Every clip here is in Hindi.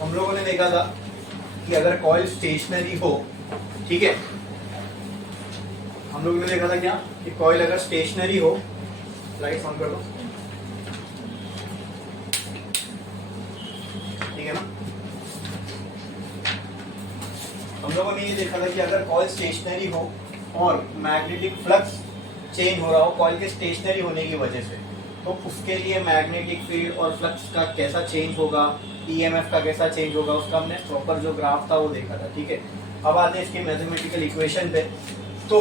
हम लोगों ने देखा था कि अगर कॉइल स्टेशनरी हो, ठीक है, हम लोगों ने देखा था क्या कि कॉइल अगर स्टेशनरी हो, लाइट ऑन कर दो, ठीक है ना। हम लोगों ने ये देखा था कि अगर कॉइल स्टेशनरी हो और मैग्नेटिक फ्लक्स चेंज हो रहा हो कॉइल के स्टेशनरी होने की वजह से, तो उसके लिए मैग्नेटिक फील्ड और फ्लक्स का कैसा चेंज होगा, ईएमएफ का कैसा चेंज होगा, उसका हमने प्रॉपर जो ग्राफ था वो देखा था, ठीक है। अब आते हैं इसके मैथमेटिकल इक्वेशन पे। तो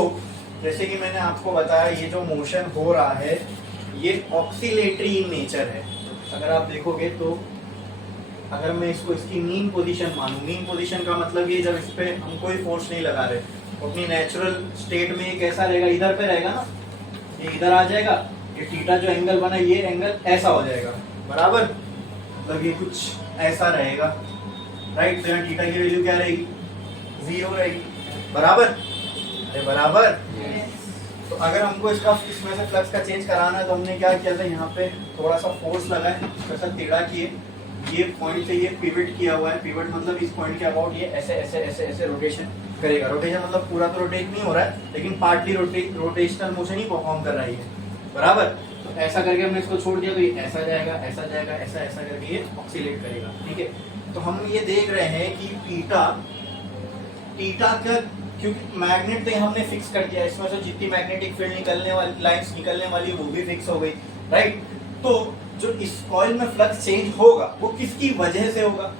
जैसे कि मैंने आपको बताया, ये जो मोशन हो रहा है ये ऑक्सीलेटरी इन नेचर है। अगर आप देखोगे तो अगर मैं इसको इसकी मीन पोजीशन मानूं, मीन पोजीशन का मतलब ये जब इस पे हम कोई फोर्स नहीं लगा रहे, तो अपनी नेचुरल स्टेट में ये कैसा रहेगा, इधर पे रहेगा ना, ये इधर आ जाएगा, ये थीटा जो एंगल बना ये एंगल ऐसा हो जाएगा, बराबर, मतलब ये कुछ ऐसा रहेगा, राइट। तो यहाँ थीटा की वैल्यू क्या रहेगी, 0 रहेगी, बराबर, अरे बराबर। तो अगर हमको इसमें से फ्लक्स का चेंज कराना है तो हमने क्या किया था, यहाँ पे थोड़ा सा फोर्स लगाए, थोड़ा टेढ़ा किए, ये पॉइंट से ये पिवट किया हुआ है, पिवट मतलब इस पॉइंट के अबाउट ये ऐसे ऐसे ऐसे ऐसे रोटेशन करेगा। रोटेशन मतलब पूरा तो रोटेट नहीं हो रहा है, लेकिन पार्टली रोटेशनल मोशन ही परफॉर्म कर रहा है, बराबर। तो ऐसा करके हमने इसको छोड़ दिया तो ये ऐसा जाएगा, ऐसा जाएगा, ऐसा ऐसा करके ये ऑक्सीलेट करेगा, ठीक है। तो हम ये देख रहे हैं कि टीटा का, क्योंकि मैग्नेट तो हमने फिक्स कर दिया, इसमें से जितनी मैग्नेटिक फील्ड निकलने वाली लाइंस निकलने वाली वो भी फिक्स हो गई, राइट। तो जो इस कॉइल में फ्लक्स चेंज होगा वो किसकी वजह से होगा,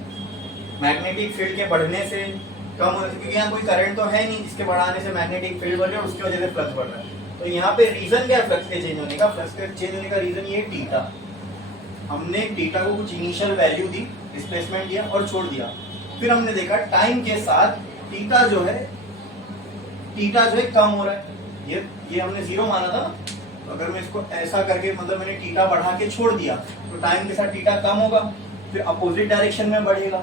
मैग्नेटिक फील्ड के बढ़ने से, कम होने से, क्योंकि यहाँ कोई करंट तो है नहीं जिसके बढ़ाने से मैग्नेटिक फील्ड बढ़ रही है और उसकी वजह से फ्लक्स बढ़ रहा है। तो यहाँ पे रीजन क्या है फ्लक्स के चेंज होने का, फ्लक्स के चेंज होने का रीजन ये टीटा। हमने टीटा को कुछ इनिशियल वैल्यू दी, डिस्प्लेसमेंट दिया और छोड़ दिया, फिर हमने देखा टाइम के साथ टीटा जो है कम हो रहा है, ये हमने 0 माना था ना। तो अगर मैं इसको ऐसा करके, मतलब मैंने टीटा बढ़ा के छोड़ दिया, तो टाइम के साथ टीटा कम होगा, फिर अपोजिट डायरेक्शन में बढ़ेगा,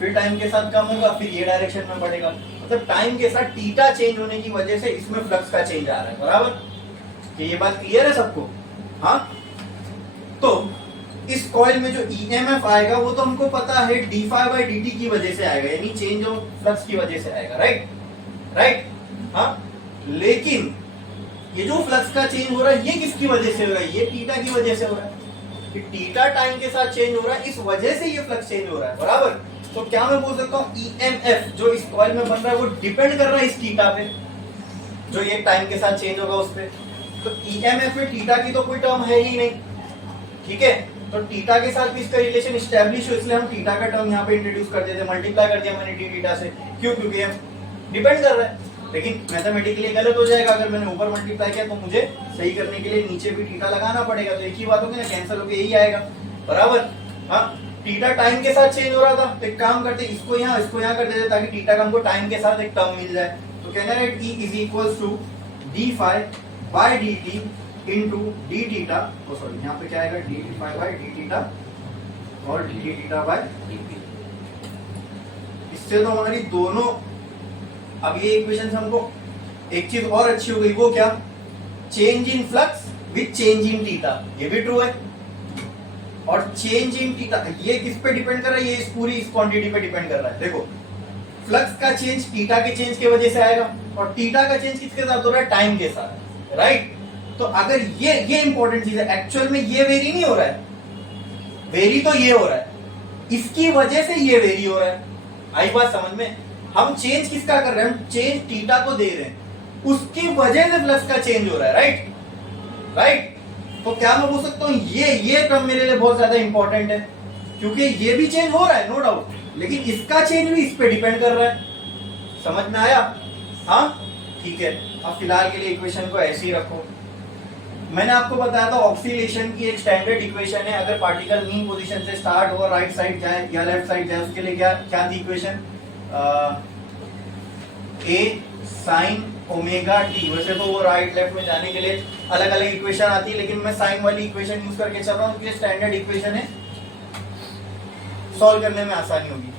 फिर टाइम के साथ कम होगा, फिर ये डायरेक्शन में बढ़ेगा। मतलब टाइम के साथ टीटा चेंज होने की वजह से इसमें फ्लक्स का चेंज आ रहा है, बराबर। ये बात क्लियर है सबको, हाँ। तो इस कॉइल में जो ईएमएफ आएगा वो तो हमको पता है d∅dt की वजह से आएगा, यानी चेंज ऑफ फ्लक्स की वजह से आएगा, राइट, हाँ। लेकिन ये जो फ्लक्स का चेंज हो रहा है ये किसकी वजह से हो रहा है, ये टीटा की वजह से हो रहा है, कि टीटा टाइम के साथ चेंज हो रहा है, इस वजह से ये फ्लक्स चेंज हो रहा है, बराबर। तो क्या मैं बोल सकता हूँ ईएमएफ जो इस कॉइल में बन रहा है वो डिपेंड कर रहा है इस टीटा पे, जो ये टाइम के साथ चेंज होगा उस पे। तो ईएमएफ में टीटा की तो कोई टर्म है ही नहीं, ठीक है। तो टीटा के साथ भी इसका रिलेशन स्टैब्लिश हो, इसलिए हम टीटा का टर्म यहाँ पे इंट्रोड्यूस कर देते, मल्टीप्लाई कर दिया मैंने डी टीटा से, क्यों, क्योंकि हम डिपेंड कर रहा है। लेकिन मैथमेटिकली गलत हो जाएगा, अगर मैंने ऊपर मल्टीप्लाई किया तो मुझे सही करने के लिए नीचे भी टीटा लगाना पड़ेगा, तो एक ही बात होगी ना, कैंसिल होकर यही आएगा, बराबर, हाँ। टीटा टाइम के साथ चेंज हो रहा था, तो एक काम करते इसको यहाँ कर देते ताकि टीटा का हमको टाइम के साथ एक टर्म मिल जाए। तो कहना है E is equals to d∅dt into D theta, sorry यहाँ पे क्या आएगा, d∅dt और डी टीटा बाय dp। इससे तो हमारी दोनों, अब ये इक्वेशन से हमको एक चीज और अच्छी हो गई, वो क्या, change in flux with change in theta, ये भी ट्रू है। और चेंज इन टीटा ये किस पे डिपेंड कर रहा है, ये इस पूरी इस क्वांटिटी पे डिपेंड कर रहा है। देखो फ्लक्स का चेंज टीटा के चेंज की वजह से आएगा, और टीटा का चेंज किसके साथ हो रहा है, टाइम के साथ, राइट। तो अगर ये इंपॉर्टेंट चीज है, एक्चुअल में ये वेरी नहीं हो रहा है, वेरी तो ये हो रहा है, इसकी वजह से ये वेरी हो रहा है। आई बात समझ में, हम चेंज किसका कर रहे हैं, हम चेंज टीटा को दे रहे हैं, उसकी वजह से फ्लक्स का चेंज हो रहा है, राइट। तो क्या मैं बोल सकता हूं ये टर्म मेरे लिए बहुत ज्यादा इंपॉर्टेंट है, क्योंकि ये भी चेंज हो रहा है नो डाउट, लेकिन इसका चेंज भी इस पे डिपेंड कर रहा है। समझ में आया, हाँ, ठीक है। अब फिलहाल के लिए इक्वेशन को ऐसे ही रखो। मैंने आपको बताया था ऑक्सीलेशन की एक स्टैंडर्ड इक्वेशन है, अगर पार्टिकल मीन पोजीशन से स्टार्ट हो, राइट साइड जाए या लेफ्ट साइड जाए, उसके लिए क्या थी इक्वेशन, ए साइन ओमेगा टी। वैसे तो वो राइट लेफ्ट में जाने के लिए अलग अलग इक्वेशन आती है, लेकिन मैं साइन वाली इक्वेशन यूज करके चल रहा हूँ, क्योंकि स्टैंडर्ड इक्वेशन है, सॉल्व करने में आसानी होगी।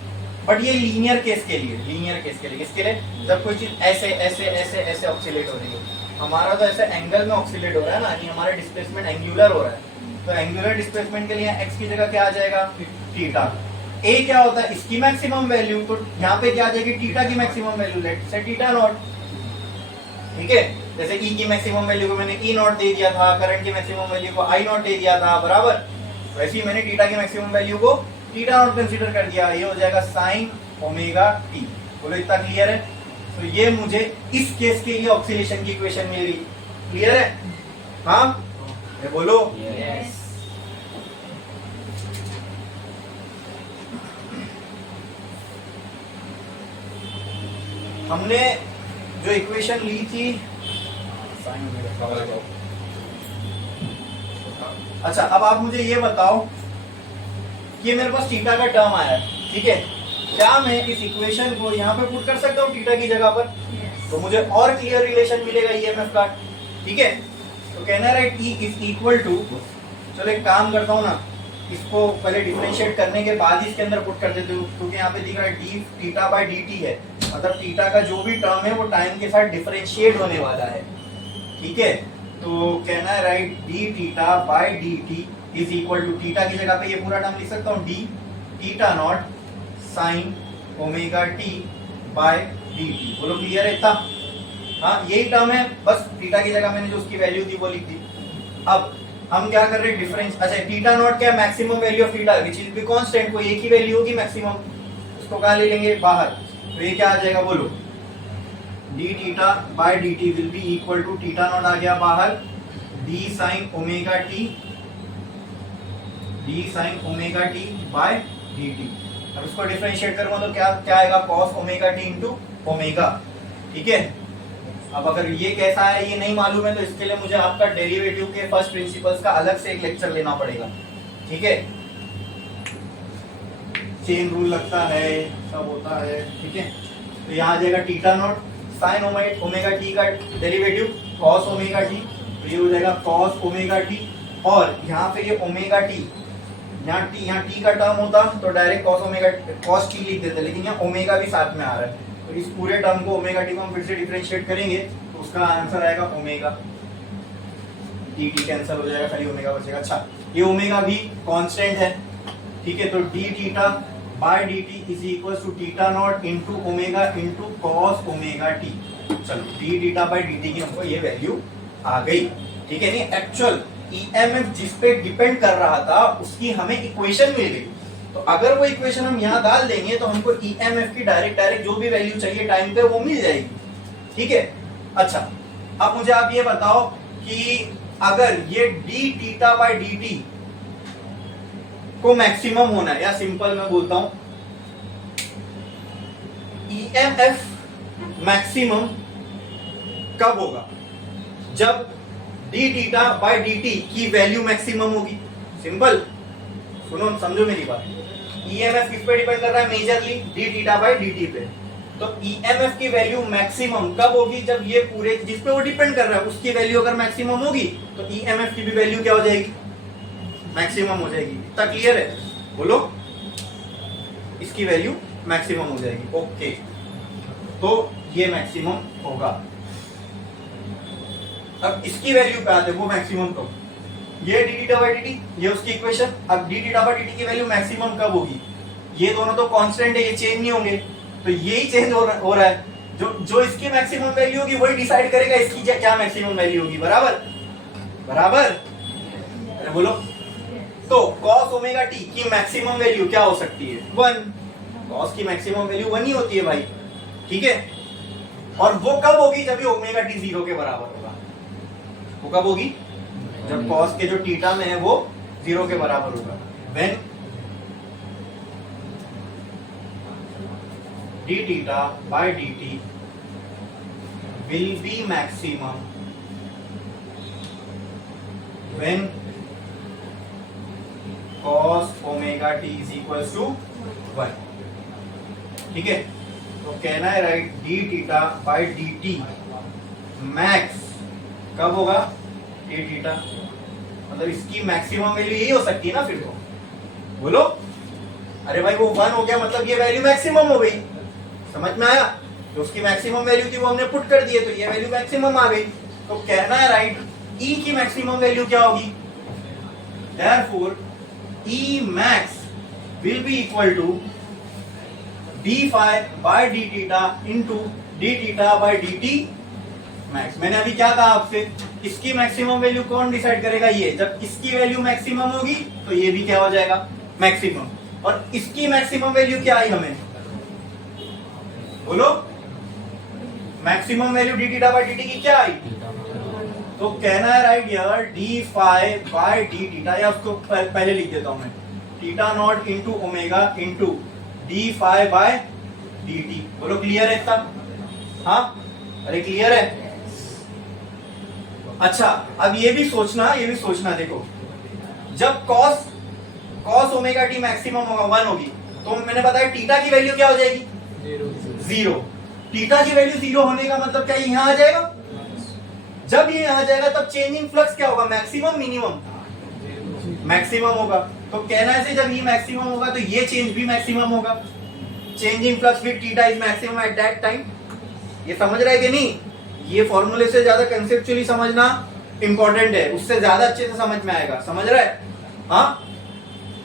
बट ये लीनियर केस के लिए, किसके लिए, जब कोई चीज ऐसे ऐसे ऐसे ऐसे ऑक्सीलेट हो रही है, हमारा तो ऐसे एंगल में ऑक्सीलेट हो रहा है ना, यानी हमारा डिस्प्लेसमेंट एंगुलर हो रहा है, तो एंगुलर डिस्प्लेसमेंट के लिए एक्स की जगह क्या आ जाएगा, थीटा, ए क्या होता है, इसकी मैक्सिमम वैल्यू, तो यहाँ पे क्या आ जाएगी, थीटा की maximum value, let's say theta naught. ठीक है, जैसे ई की मैक्सिमम वैल्यू को मैंने ई नॉट दे दिया था, करंट की मैक्सिमम वैल्यू को आई नॉट दे दिया था, बराबर। वैसे ही मैंने थीटा की मैक्सिमम वैल्यू को थीटा नॉट कंसीडर कर दिया, ये हो जाएगा साइन ओमेगा टी। बोलो इतना क्लियर है? तो ये मुझे इस केस के लिए ऑक्सीलेशन की इक्वेशन मिल गई। क्लियर है? हाँ, ये बोलो। Yes. हमने जो इक्वेशन ली थी, अच्छा अब आप मुझे ये बताओ कि मेरे पास थीटा का टर्म आया है, ठीक है, क्या मैं इस इक्वेशन को यहाँ पे पुट कर सकता हूँ थीटा की जगह पर? Yes. तो मुझे और क्लियर रिलेशन मिलेगा ईएमएफ का। ठीक है, तो कहना write E is equal to, चलो एक काम करता हूँ ना, इसको पहले डिफरेंशिएट करने के बाद ही इसके अंदर पुट कर देते हूँ, क्योंकि यहाँ पे दिख रहा है D theta by D T है, मतलब थीटा का जो भी टर्म है वो टाइम के साथ डिफरेंशिएट होने वाला है। ठीक है, तो कहना है write D theta by D T is equal to, theta की जगह पे ये पूरा टर्म लिख सकता हूँ, D theta not sine omega T by D T. बोलो क्लियर है इतना? हाँ, यही टर्म है, बस थीटा की जगह मैंने जो उसकी वैल्यू थी वो लिख दी। अब हम क्या कर रहे हैं, डिफरेंस, अच्छा थीटा नॉट क्या, maximum value of theta which is be constant, कोई एक ही वैल्यू होगी मैक्सिमम, उसको कहाँ ले लेंगे, बाहर। तो ये क्या आ जाएगा, बोलो d theta by D T will be equal to, theta naught आ गया बाहर, d sine omega t, d sine omega T by D t. अब इसको डिफरेंशिएट करूंगा तो क्या क्या आएगा, cos omega t into omega. ठीक है, अब अगर ये कैसा है ये नहीं मालूम है तो इसके लिए मुझे आपका डेरिवेटिव के फर्स्ट प्रिंसिपल्स का अलग से एक लेक्चर लेना पड़ेगा। ठीक है, चेन रूल लगता है, सब होता है। ठीक है, तो यहाँ आ जाएगा theta not sine omega T का डेरिवेटिव कॉस ओमेगा टी, तो ये हो जाएगा कॉस ओमेगा टी, और यहाँ पे ये ओमेगा टी, यहाँ टी का टर्म होता तो direct cos omega cos T लिख देते, लेकिन यहाँ ओमेगा भी साथ में आ रहा है, तो इस पूरे टर्म को ओमेगा टी को हम फिर से डिफरेंशिएट करेंगे तो उसका आंसर आएगा ओमेगा टी, टी कैंसिल हो जाएगा, खाली ओमेगा बचेगा। अच्छा, ये ओमेगा भी कांस्टेंट है। ठीक है, तो d theta by D T is equal to theta not into omega into cos omega t. चलो d theta by D t की हमको ये वैल्यू आ गई। ठीक है, नहीं एक्चुअल ईएमएफ जिस पे डिपेंड कर रहा था उसकी हमें इक्वेशन मिल गई, तो अगर वो इक्वेशन हम यहाँ डाल देंगे तो हमको ईएमएफ की डायरेक्ट जो भी वैल्यू चाहिए टाइम पे वो मिल जाएगी। ठीक है, अच्छा अब मुझे आप ये बताओ कि अगर ये D theta by D T को मैक्सिमम होना है, या सिंपल मैं बोलता हूं ईएमएफ मैक्सिमम कब होगा, जब D theta by D t की वैल्यू मैक्सिमम होगी। सिंपल, सुनो समझो मेरी बात, ईएमएफ किस पे डिपेंड कर रहा है, majorly D theta by D T पे, तो ईएमएफ की वैल्यू मैक्सिमम कब होगी, जब ये पूरे जिस पे वो डिपेंड कर रहा है उसकी वैल्यू अगर मैक्सिमम होगी तो ईएमएफ की भी वैल्यू क्या हो जाएगी, मैक्सिमम हो जाएगी। इतना क्लियर है? बोलो, इसकी वैल्यू मैक्सिमम हो जाएगी। ओके, तो ये मैक्सिमम होगा। अब इसकी वैल्यू पे आते हैं, वो मैक्सिमम कब, ये D theta by D T, ये उसकी इक्वेशन। अब D theta by D t की वैल्यू मैक्सिमम कब होगी, ये दोनों तो कांस्टेंट है, ये चेंज नहीं होंगे, तो यही चेंज हो रहा है, जो इसकी मैक्सिमम वैल्यू होगी वही डिसाइड करेगा इसकी क्या मैक्सिमम वैल्यू होगी। बराबर बराबर, अरे बोलो, तो cos ओमेगा टी की मैक्सिमम वैल्यू क्या हो सकती है, 1। cos की मैक्सिमम वैल्यू 1 ही होती है भाई। ठीक है, और वो कब होगी, जब ये ओमेगा टी 0 के बराबर होगा। वो कब होगी, जब cos के जो थीटा में है वो 0 के बराबर होगा। When D theta by D T will be maximum when cos omega T is equal to 1। ठीक है, तो कहना है write D theta by D T max कब होगा, डी थीटा, मतलब इसकी मैक्सिमम वैल्यू यही हो सकती है ना फिर तो। बोलो, अरे भाई वो 1 हो गया मतलब ये वैल्यू मैक्सिमम हो गई, समझ में आया? तो उसकी मैक्सिमम वैल्यू थी वो हमने पुट कर दिए, तो ये वैल्यू मैक्सिमम आ गई। तो कहना है राइट ई की मैक्सिमम वैल्यू क्या होगी, therefore E max will be equal to d phi by d theta into d theta by dt max. मैंने अभी क्या कहा आपसे, इसकी मैक्सिमम वैल्यू कौन डिसाइड करेगा, ये। जब इसकी वैल्यू मैक्सिमम होगी तो ये भी क्या हो जाएगा, मैक्सिमम। और इसकी मैक्सिमम वैल्यू क्या आई हमें, बोलो, maximum value D theta by dt की क्या आई, तो कहना है राइट यार D phi by D theta, या उसको पहले लिख देता हूं मैं, theta not into omega into D phi by D T. बोलो क्लियर है इतना, हाँ, अरे क्लियर है। अच्छा अब ये भी सोचना देखो, जब cos ओमेगा टी मैक्सिमम होगा 1 होगी, तो मैंने बताया थीटा की वैल्यू क्या हो जाएगी, 0। थीटा की वैल्यू 0 होने का मतलब क्या यहां आ जाएगा, जब ये यहां जाएगा तब चेंज इन फ्लक्स क्या होगा, मैक्सिमम मिनिमम, मैक्सिमम होगा। तो कहना है जब ये मैक्सिमम होगा तो ये चेंज भी मैक्सिमम होगा, change in flux with theta is maximum at that time. ये समझ रहा है कि नहीं, ये फॉर्मूले से ज्यादा कंसेप्चुअली समझना इंपॉर्टेंट है, उससे ज्यादा अच्छे से समझ में आएगा, समझ रहा है, हाँ।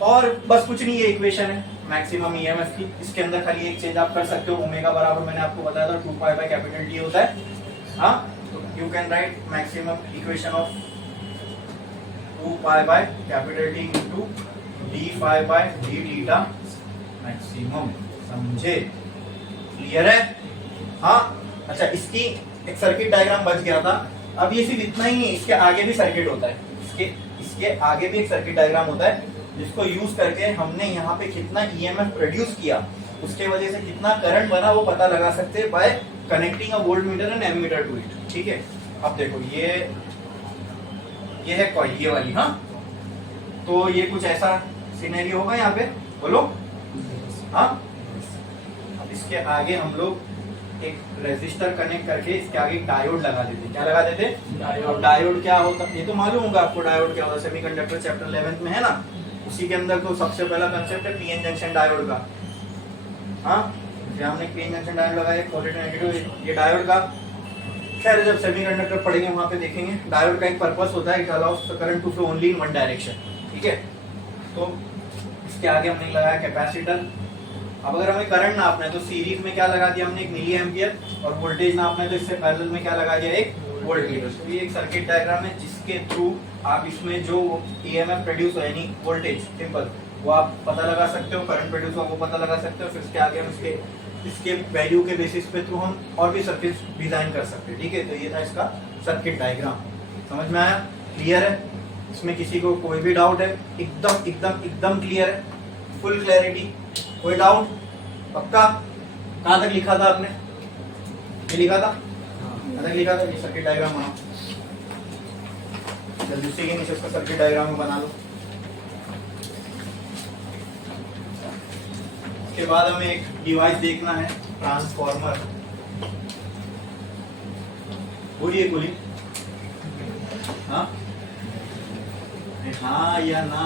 और बस कुछ नहीं, ये इक्वेशन है मैक्सिमम ईएमएफ की, इसके अंदर खाली एक चेंज आप कर सकते हो, ओमेगा बराबर मैंने आपको बताया था 2 पाई बाय कैपिटल टी होता है, हाँ। तो you can write maximum equation of 2 pi by capital T into D phi by D theta maximum, समझे, क्लियर है, हाँ। अच्छा इसकी एक सर्किट डायग्राम बच गया था, अब ये सिर्फ इतना ही नहीं, इसके आगे भी सर्किट होता है, इसके आगे भी एक सर्किट डायग्राम होता है, जिसको यूज करके हमने यहाँ पे कितना ईएमएफ प्रोड्यूस किया, उसके वजह से कितना करंट बना वो पता लगा सकते हैं by connecting a voltmeter and ammeter to it, ठीक है। अब देखो ये है कॉइल, ये वाली, हाँ। तो ये कुछ ऐसा सिनेरियो होगा यहाँ पे, बोलो, हाँ। अब इसके आगे हम लोग एक रेजिस्टर कनेक्ट करके इसके आगे डायोड लगा देते, क्या लगा देते, डायोड क्या होता है ये तो मालूम होगा आपको, डायोड क्या होता है, सेमीकंडक्टर चैप्टर 11 में है ना, उसी के अंदर तो सबसे पहला कंसेप्ट है पीएन जंक्शन डायोड का, हाँ। हमने पीएन जंक्शन डायोड लगाया, पॉजिटिव नेगेटिव, ये डायोड का, खैर जब सेमीकंडक्टर पढ़ेंगे वहां पे देखेंगे। डायोड का एक पर्पस होता है, it allows current to flow only in one direction, ठीक है। तो इसके आगे हमने लगाया कैपेसिटर। अब अगर हमें करंट नापना है तो सीरीज में क्या लगा दिया हमने, एक मिली एम्पियर, और वोल्टेज नापना है तो इससे पैरेलल में क्या लगा दिया, एक वोल्टमीटर। तो ये एक सर्किट डायग्राम है जिसके थ्रू आप इसमें जो ईएमएफ प्रोड्यूस हो यानी वोल्टेज सिंपल वो आप पता लगा सकते हो, करंट प्रोड्यूस हो वो पता लगा सकते हो, फिर इसके आगे हम इसके वैल्यू के बेसिस पे थ्रू हम और भी सर्किट डिजाइन कर सकते हैं, ठीक है। तो ये था इसका सर्किट डायग्राम, समझ में आया, क्लियर है, इसमें किसी को कोई भी डाउट है, एकदम एकदम एकदम क्लियर है, फुल क्लैरिटी, कोई डाउट, पक्का। कहाँ तक लिखा था आपने, ये लिखा था, कहाँ तक लिखा था, ये सर्किट डायग्राम बनाओ जल्दी, उसी के नीचे उसका सर्किट डायग्राम बना लो। उसके बाद हमें एक डिवाइस देखना है, ट्रांसफॉर्मर, बोलिए बोलिए, हाँ हाँ या ना,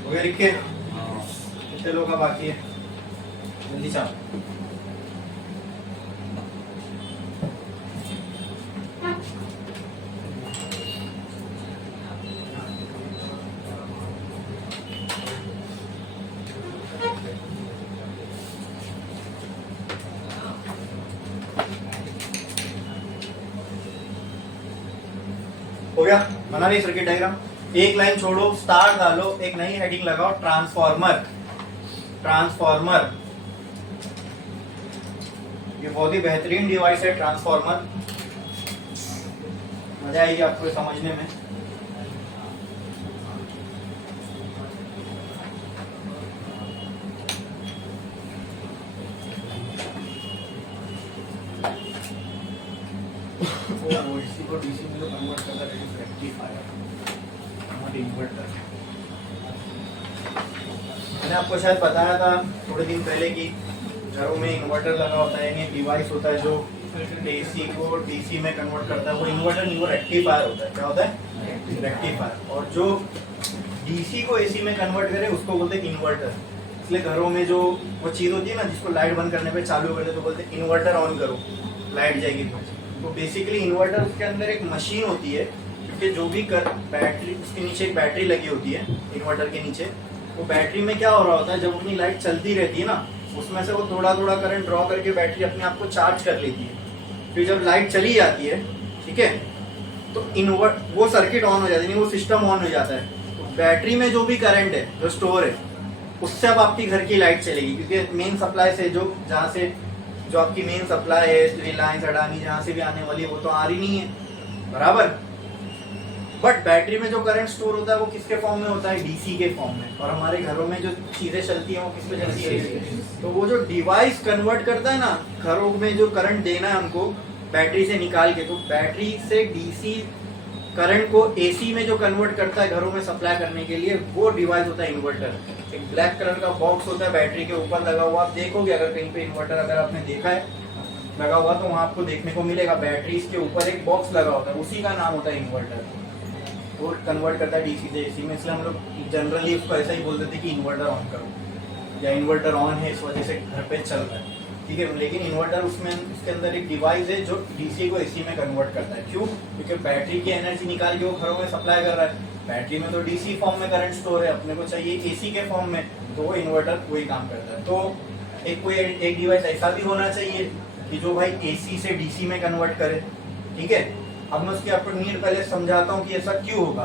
हो गया लिख के, कितने लोग का बाकी है, जल्दी चाह। हो गया, बना रही सर्किट डायग्राम। एक लाइन छोड़ो, स्टार डालो, एक नई हेडिंग लगाओ, ट्रांसफॉर्मर। ट्रांसफॉर्मर ये बहुत ही बेहतरीन डिवाइस है ट्रांसफॉर्मर, मजा आएगी आपको समझने में। डीसी को डीसी में जो कन्वर्ट करता है रेक्टिफायर, नॉट इन्वर्टर। मैंने आपको शायद बताया था थोड़े दिन पहले कि घरों में इन्वर्टर लगा होता है, यानी डिवाइस होता है जो एसी को डीसी में कन्वर्ट करता है, वो इन्वर्टर नहीं, वो रेक्टिफायर होता है। क्या होता है? रेक्टिफायर। और जो डीसी को एसी में कन्वर्ट करे उसको बोलते हैं इन्वर्टर। इसलिए घरों में जो वो चीज़ होती है ना जिसको लाइट बंद करने पे चालू करते तो बोलते हैं इन्वर्टर ऑन करो, लाइट जाएगी। तो बेसिकली इन्वर्टर उसके अंदर एक मशीन होती है, क्योंकि जो भी बैटरी, उसके नीचे एक बैटरी लगी होती है इन्वर्टर के नीचे। वो बैटरी में क्या हो रहा होता है, जब अपनी लाइट चलती रहती है ना, उसमें से वो थोड़ा थोड़ा करंट ड्रॉ करके बैटरी अपने आप को चार्ज कर लेती है। फिर जब लाइट चली जाती है, ठीक है, तो वो सर्किट ऑन हो जाती है, वो सिस्टम ऑन हो जाता है। तो बैटरी में जो भी करंट है जो स्टोर है, उससे अब आपकी घर की लाइट चलेगी, क्योंकि मेन सप्लाई से जो जहाँ से जो आपकी मेन सप्लाई है रिलायंस, अडानी, जहाँ से भी आने वाली है वो तो आ रही नहीं है, बराबर। बट बैटरी में जो करंट स्टोर होता है वो किसके फॉर्म में होता है? डीसी के फॉर्म में। और हमारे घरों में जो चीजें चलती हैं वो किस में चलती है? तो वो जो डिवाइस कन्वर्ट करता है ना, घरों में जो करंट देना है हमको बैटरी से निकाल के, तो बैटरी से डीसी करंट को एसी में जो कन्वर्ट करता है घरों में सप्लाई करने के लिए, वो डिवाइस होता है इन्वर्टर। एक ब्लैक कलर का बॉक्स होता है बैटरी के ऊपर लगा हुआ, आप देखोगे अगर कहीं पे इन्वर्टर अगर आपने देखा है लगा हुआ तो वहां आपको देखने को मिलेगा बैटरी के ऊपर एक बॉक्स लगा होता है, उसी का नाम होता है इन्वर्टर। वो कन्वर्ट करता है डीसी से एसी में, इसलिए हम लोग जनरली उसको ऐसा ही बोल देते हैं कि इन्वर्टर ऑन करो या इन्वर्टर ऑन है इस वजह से घर पे चल रहा है, ठीक है। लेकिन इन्वर्टर उसमें उसके अंदर एक डिवाइस है जो डीसी को एसी में कन्वर्ट करता है। क्यों? क्योंकि बैटरी की एनर्जी निकाल के वो घरों में सप्लाई कर रहा है। बैटरी में तो डीसी फॉर्म में करंट स्टोर है, अपने को चाहिए एसी के फॉर्म में, तो वो इन्वर्टर वही काम करता है। तो एक डिवाइस ऐसा भी होना चाहिए कि जो भाई एसी से डीसी में कन्वर्ट करे, ठीक है। अब मैं उसकी आपको नीड पहले समझाता हूँ कि ऐसा क्यों होगा।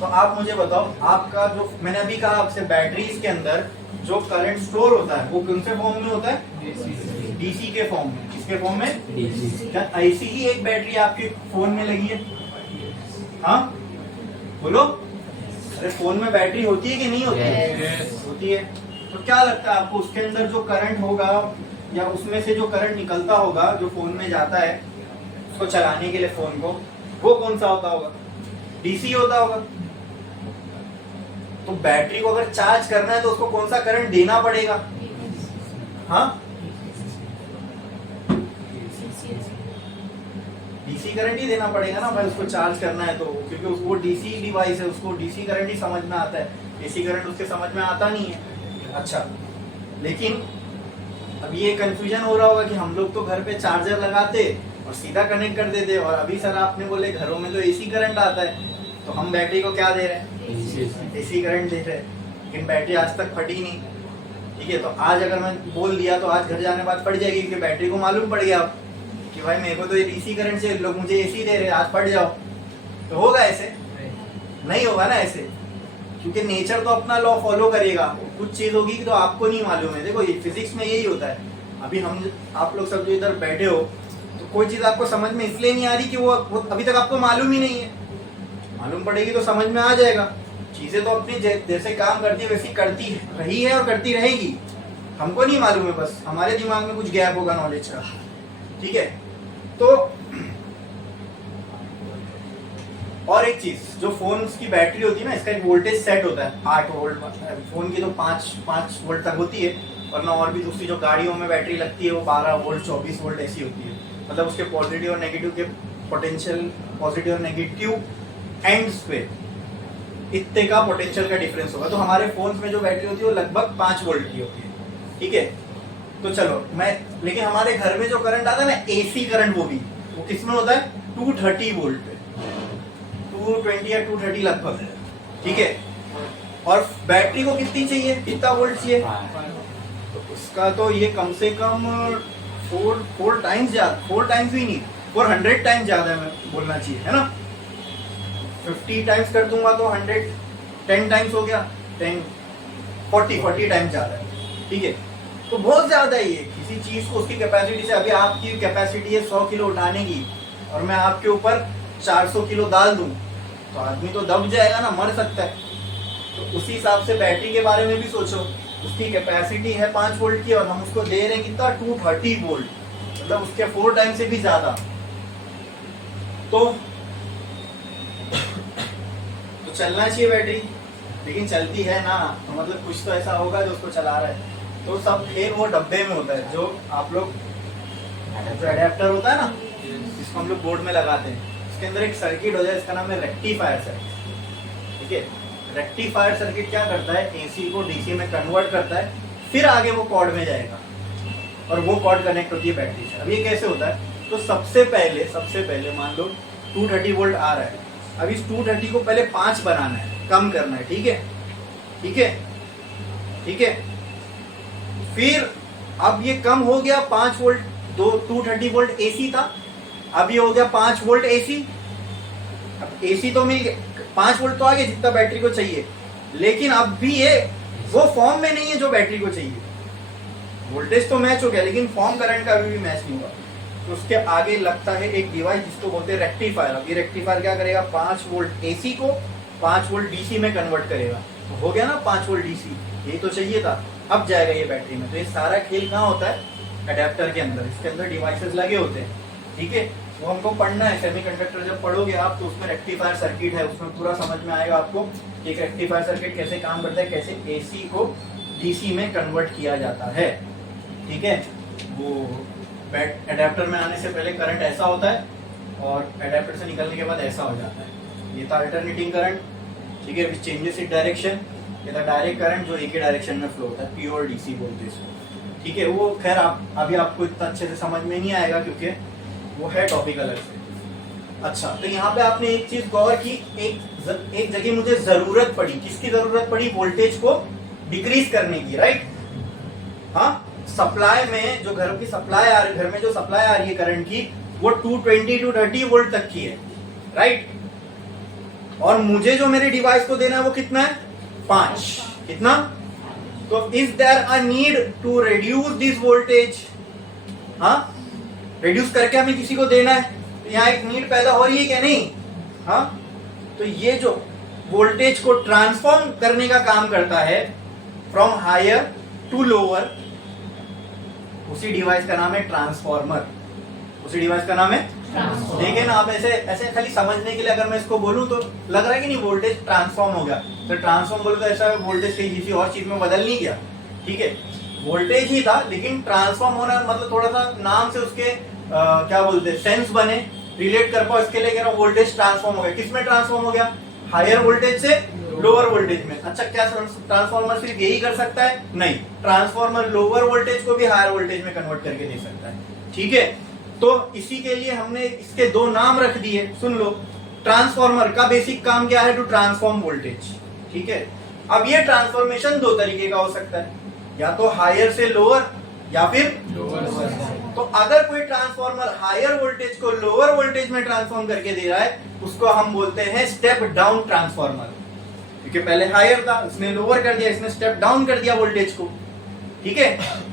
तो आप मुझे बताओ, आपका जो मैंने अभी कहा आपसे, बैटरीज के अंदर जो करंट स्टोर होता है वो कौन से फॉर्म में होता है? डीसी के फॉर्म में। किसके फॉर्म में? क्या ऐसी ही एक बैटरी आपके फोन में लगी है? हाँ बोलो, अरे फोन में बैटरी होती है कि नहीं होती है? होती है। तो क्या लगता है आपको, उसके अंदर जो करंट होगा या उसमें से जो करंट निकलता होगा जो फोन में जाता है उसको चलाने के लिए फोन को, वो कौन सा होता होगा? डीसी होता होगा। तो बैटरी को अगर चार्ज करना है तो उसको कौन सा करंट देना पड़ेगा? हाँ, डीसी करंट ही देना पड़ेगा ना भाई, उसको चार्ज करना है तो, क्योंकि उसको डीसी डिवाइस है, उसको डीसी करंट ही समझ में आता है, एसी करंट उसके समझ में आता नहीं है। अच्छा, लेकिन अब ये कंफ्यूजन हो रहा होगा कि हम लोग तो घर पे चार्जर लगाते और सीधा कनेक्ट कर देते, और अभी सर आपने बोले घरों में तो एसी करंट आता है, तो हम बैटरी को क्या दे रहे हैं? एसी करंट दे रहे हैं। लेकिन बैटरी आज तक फटी नहीं, ठीक है। तो आज अगर मैं बोल दिया तो आज घर जाने बाद फट जाएगी, क्योंकि बैटरी को मालूम पड़ गया कि भाई मेरे को तो ये डीसी करंट से, लोग मुझे एसी दे रहे हैं, आज फट जाओ। तो होगा ऐसे? नहीं होगा ना ऐसे, क्योंकि नेचर तो अपना लॉ फॉलो करेगा। कुछ चीज होगी तो आपको नहीं मालूम है। देखो ये फिजिक्स में यही होता है। अभी हम आप लोग सब जो इधर बैठे हो, तो कोई चीज आपको समझ में इसलिए नहीं आ रही कि वो अभी तक आपको मालूम ही नहीं है। मालूम पड़ेगी तो समझ में आ जाएगा। चीजें तो अपनी जैसे काम करती है वैसी करती रही है और करती रहेगी, हमको नहीं मालूम है, बस हमारे दिमाग में कुछ गैप होगा नॉलेज का, ठीक है। तो और एक चीज, जो फोन की बैटरी होती है ना, इसका एक वोल्टेज सेट होता है 8 वोल्ट। फोन की तो 5 वोल्ट तक होती है, वरना और भी दूसरी जो गाड़ियों में बैटरी लगती है वो 12 वोल्ट 24 वोल्ट ऐसी होती है। मतलब उसके पॉजिटिव और नेगेटिव के पोटेंशियल, पॉजिटिव और नेगेटिव एंड्स पे इतने का पोटेंशियल का डिफरेंस होगा। तो हमारे फोन में जो बैटरी होती है वो लगभग 5 वोल्ट की होती है, ठीक है। तो चलो लेकिन हमारे घर में जो करंट आता है ना, एसी करंट, वो किसमें होता है? 230 वोल्ट पे, 220 या 230 लगभग, ठीक है। और बैटरी को कितनी चाहिए, कितना वोल्ट चाहिए? तो उसका तो ये कम से कम 4 टाइम्स ज्यादा, 4 टाइम्स भी नहीं, 400 टाइम्स ज्यादा में बोलना चाहिए, है ना। 50 टाइम्स कर दूंगा तो 100, 10 टाइम्स हो गया, 10, 40 टाइम्स जा रहा है, ठीक है। तो बहुत ज्यादा ही है किसी चीज को उसकी कैपेसिटी से। अभी आपकी कैपेसिटी है 100 किलो उठाने की और मैं आपके ऊपर 400 किलो डाल दूं तो आदमी तो दब जाएगा ना, मर सकता है। तो उसी हिसाब से बैटरी के बारे में भी सोचो, उसकी कैपेसिटी है 5 वोल्ट की और हम उसको दे रहे हैं कितना, 230 वोल्ट, मतलब उसके 4 टाइम से भी ज्यादा। तो चलना चाहिए बैटरी, लेकिन चलती है ना, तो मतलब कुछ तो ऐसा होगा जो उसको चला रहा है। तो सब खेल वो डब्बे में होता है जो आप लोग, जो एडेप्टर होता है ना जिसको हम लोग बोर्ड में लगाते हैं, इसके अंदर एक सर्किट हो जाए, इसका नाम है रेक्टिफायर सर्किट, ठीक है। रेक्टिफायर सर्किट क्या करता है, एसी को डीसी में कन्वर्ट करता है, फिर आगे वो कॉर्ड में जाएगा और वो कॉर्ड कनेक्ट होती है बैटरी से। अब ये कैसे होता है, तो सबसे पहले मान लो 230 वोल्ट आ रहा है, अब इस 230 को पहले 5 बनाना है, कम करना है, ठीक है, ठीक है, ठीक है। फिर अब ये कम हो गया 5 वोल्ट, 230 वोल्ट एसी था, अब ये हो गया 5 वोल्ट एसी। अब एसी तो मिल गया, 5 वोल्ट तो आ गया जितना बैटरी को चाहिए, लेकिन अब भी ये वो फॉर्म में नहीं है जो बैटरी को चाहिए। वोल्टेज तो मैच हो गया लेकिन फॉर्म करंट का अभी भी मैच नहीं हुआ। तो उसके आगे लगता है एक डिवाइस जिसको बोलते हैं रेक्टिफायर। अब ये रेक्टिफायर क्या करेगा, 5 वोल्ट एसी को 5 वोल्ट डीसी में कन्वर्ट करेगा, तो हो गया ना 5 वोल्ट डीसी, यही तो चाहिए था। अब जाएगा ये बैटरी में। तो ये सारा खेल कहाँ होता है, अडेप्टर के अंदर। इसके अंदर डिवाइसेस लगे होते हैं, ठीक है, वो हमको पढ़ना है। सेमीकंडक्टर जब पढ़ोगे आप तो उसमें रेक्टिफायर सर्किट है, उसमें पूरा समझ में आएगा आपको एक रेक्टिफायर सर्किट कैसे काम करता है, कैसे एसी को डीसी में कन्वर्ट किया जाता है, ठीक है। वो एडेप्टर में आने से पहले करंट ऐसा होता है और एडेप्टर से निकलने के बाद ऐसा हो जाता है। ये था अल्टरनेटिंग करंट, ठीक है, विच चेंजेस इट डायरेक्शन। ये था डायरेक्ट करंट जो एक ही डायरेक्शन में फ्लो होता है, प्योर डीसी बोलते हैं इसको, ठीक है। वो खैर आप अभी आपको इतना अच्छे से समझ में नहीं आएगा क्योंकि वो है टॉपिक अलग से। अच्छा, तो यहाँ पे आपने एक चीज गौर की, एक जगह मुझे जरूरत पड़ी, किसकी जरूरत पड़ी, वोल्टेज को डिक्रीज करने की, राइट। हाँ, सप्लाई में जो घर की सप्लाई आ रही, घर में जो सप्लाई आ रही है करंट की, वो 220 to 30 वोल्ट तक की है, राइट। और मुझे जो मेरे डिवाइस को देना है वो कितना है, 5, कितना। तो is there a need to reduce this voltage, हाँ, रिड्यूस करके हमें किसी को देना है, तो यहाँ एक नीड पैदा हो रही है क्या, नहीं, हाँ। तो ये जो वोल्टेज को ट्रांसफॉर्म करने का काम करता है फ्रॉम हायर टू लोअर, उसी डिवाइस का नाम है ट्रांसफॉर्मर। उसी डिवाइस का नाम है, देखिए ना आप, ऐसे ऐसे खाली समझने के लिए अगर मैं इसको बोलूं तो लग रहा है कि नहीं, वोल्टेज ट्रांसफॉर्म हो गया। तो ट्रांसफॉर्म बोलो तो ऐसा वोल्टेज कहीं किसी और चीज में बदल नहीं गया, ठीक है, वोल्टेज ही था, लेकिन ट्रांसफॉर्म होना मतलब थोड़ा सा नाम से उसके क्या बोलते हैं, सेंस बने, रिलेट कर पाओ, इसके लिए कह रहा हूं वोल्टेज ट्रांसफॉर्म हो गया। किसमें ट्रांसफॉर्म हो गया, हायर वोल्टेज से लोअर वोल्टेज में। अच्छा, क्या ट्रांसफॉर्मर सिर्फ यही कर सकता है, नहीं, ट्रांसफॉर्मर लोअर वोल्टेज को भी हायर वोल्टेज में कन्वर्ट करके दे सकता है, ठीक है। तो इसी के लिए हमने इसके 2 नाम रख दिए, सुन लो। ट्रांसफॉर्मर का बेसिक काम क्या है, टू ट्रांसफॉर्म वोल्टेज, ठीक है। अब ये ट्रांसफॉर्मेशन 2 तरीके का हो सकता है, या तो हायर से लोअर या फिर लोअर। तो अगर कोई ट्रांसफॉर्मर हायर वोल्टेज को लोअर वोल्टेज में ट्रांसफॉर्म करके दे रहा है, उसको हम बोलते हैं स्टेप डाउन ट्रांसफॉर्मर, क्योंकि पहले हायर था, इसने लोअर कर दिया, इसने स्टेप डाउन कर दिया वोल्टेज को, ठीक है।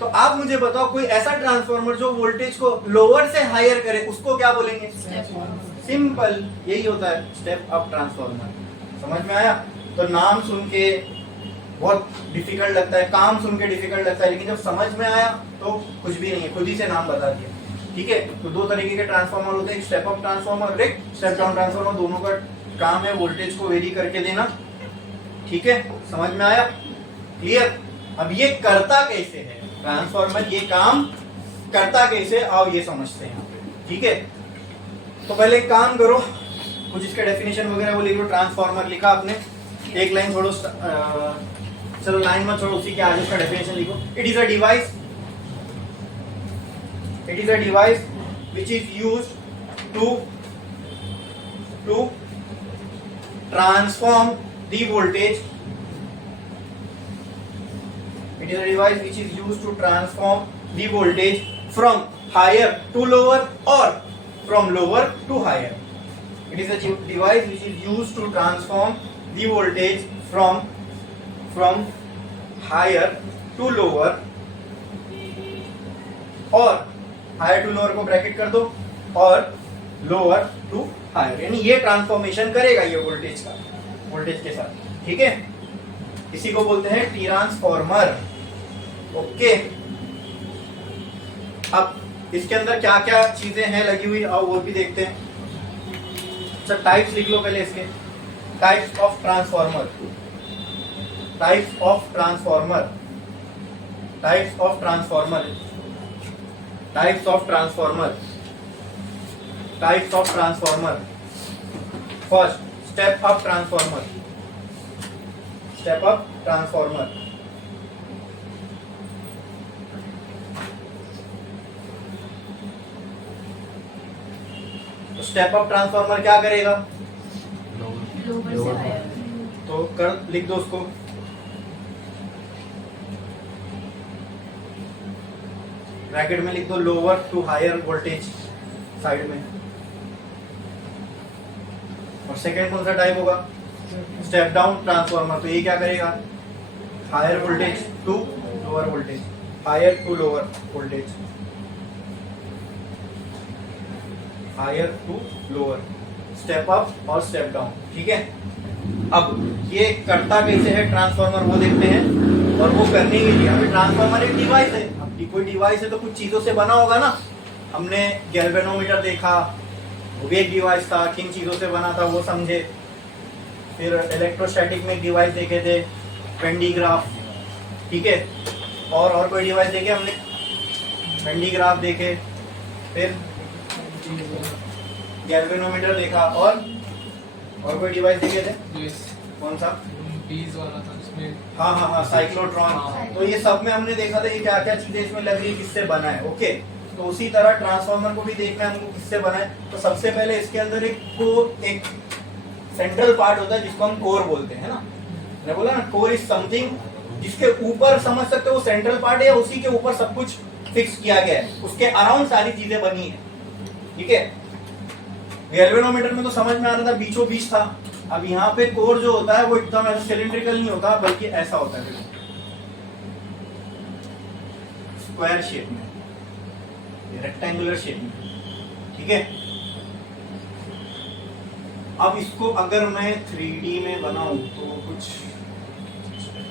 तो आप मुझे बताओ कोई ऐसा ट्रांसफॉर्मर जो वोल्टेज को लोअर से हायर करे, उसको क्या बोलेंगे, सिंपल, यही होता है स्टेप अप ट्रांसफॉर्मर। समझ में आया। तो नाम सुन के बहुत डिफिकल्ट लगता है, काम सुन के डिफिकल्ट लगता है, लेकिन जब समझ में आया तो कुछ भी नहीं है, खुद ही से नाम बता दिया, ठीक है। तो 2 तरीके के ट्रांसफॉर्मर होते हैं, एक स्टेप अप ट्रांसफॉर्मर और एक स्टेप डाउन ट्रांसफॉर्मर। दोनों का काम है वोल्टेज को वेरी करके देना, ठीक है। समझ में आया, क्लियर। अब ये करता कैसे है ट्रांसफॉर्मर, ये काम करता कैसे, आओ ये समझते हैं, ठीक है। तो पहले एक काम करो, कुछ इसके डेफिनेशन वगैरह वो लिख लो। ट्रांसफॉर्मर लिखा आपने, एक लाइन छोड़ो, चलो लाइन मत छोड़ो, उसी के आगे उसका डेफिनेशन लिखो। It is a device, it is a device which is used to transform the voltage. It is a device which is used to transform the voltage from higher to lower or from lower to higher. It is a device which is used to transform the voltage from higher to lower, और हायर टू लोअर को ब्रैकेट कर दो, और लोअर टू हायर, यानी ये ट्रांसफॉर्मेशन करेगा ये वोल्टेज के साथ। ठीक है, इसी को बोलते हैं ट्रांसफॉर्मर। ओके, अब इसके अंदर क्या क्या चीजें हैं लगी हुई, और वो भी देखते हैं। अच्छा, टाइप्स लिख लो पहले इसके, types of transformer, types of transformer, types of transformer, types of transformer, types of transformer. First, step up transformer, step up transformer. Step up transformer क्या करेगा? तो कर लिख दो उसको, ब्रैकेट में लिख दो lower to higher voltage side में। और सेकंड कौन सा टाइप होगा? Step down transformer. तो ये क्या करेगा? Higher voltage to lower voltage, higher to lower voltage, higher to lower, step up और स्टेप डाउन। ठीक है, अब ये करता कैसे है ट्रांसफॉर्मर वो देखते हैं। और वो करने के लिए हमें, ट्रांसफॉर्मर एक डिवाइस है, अब कोई डिवाइस है तो कुछ चीजों से बना होगा ना। हमने गैल्वेनोमीटर देखा, वो भी एक डिवाइस था, किन चीजों से बना था वो समझे। फिर इलेक्ट्रोस्टैटिक में डिवाइस देखे थे, पेंडीग्राफ। ठीक है, और कोई डिवाइस देखे हमने, पेंडीग्राफ देखे, फिर गैल्वेनोमीटर देखा, और कोई डिवाइस देखे थे, कौन सा? बीज वाला था उसमें। हाँ, साइक्लोट्रॉन। तो ये सब में हमने देखा था ये क्या क्या चीजें इसमें लग रही है, किससे बना है। ओके, तो उसी तरह ट्रांसफॉर्मर को भी देखना है हमको किससे बना है। तो सबसे पहले इसके अंदर एक सेंट्रल पार्ट होता है जिसको हम कोर बोलते हैं ना। मैंने बोला ना, कोर इज समथिंग जिसके ऊपर, समझ सकते हो, वो सेंट्रल पार्ट है, उसी के ऊपर सब कुछ फिक्स किया गया है, उसके अराउंड सारी चीजें बनी है। ठीक है, गैल्वेनोमीटर में तो समझ में आ रहा था बीचों बीच था। अब यहाँ पे कोर जो होता है वो एकदम ऐसा सिलिंड्रिकल नहीं होता, बल्कि ऐसा होता है, स्क्वायर शेप में, रेक्टेंगुलर शेप में। ठीक है, अब इसको अगर मैं 3D में बनाऊं तो कुछ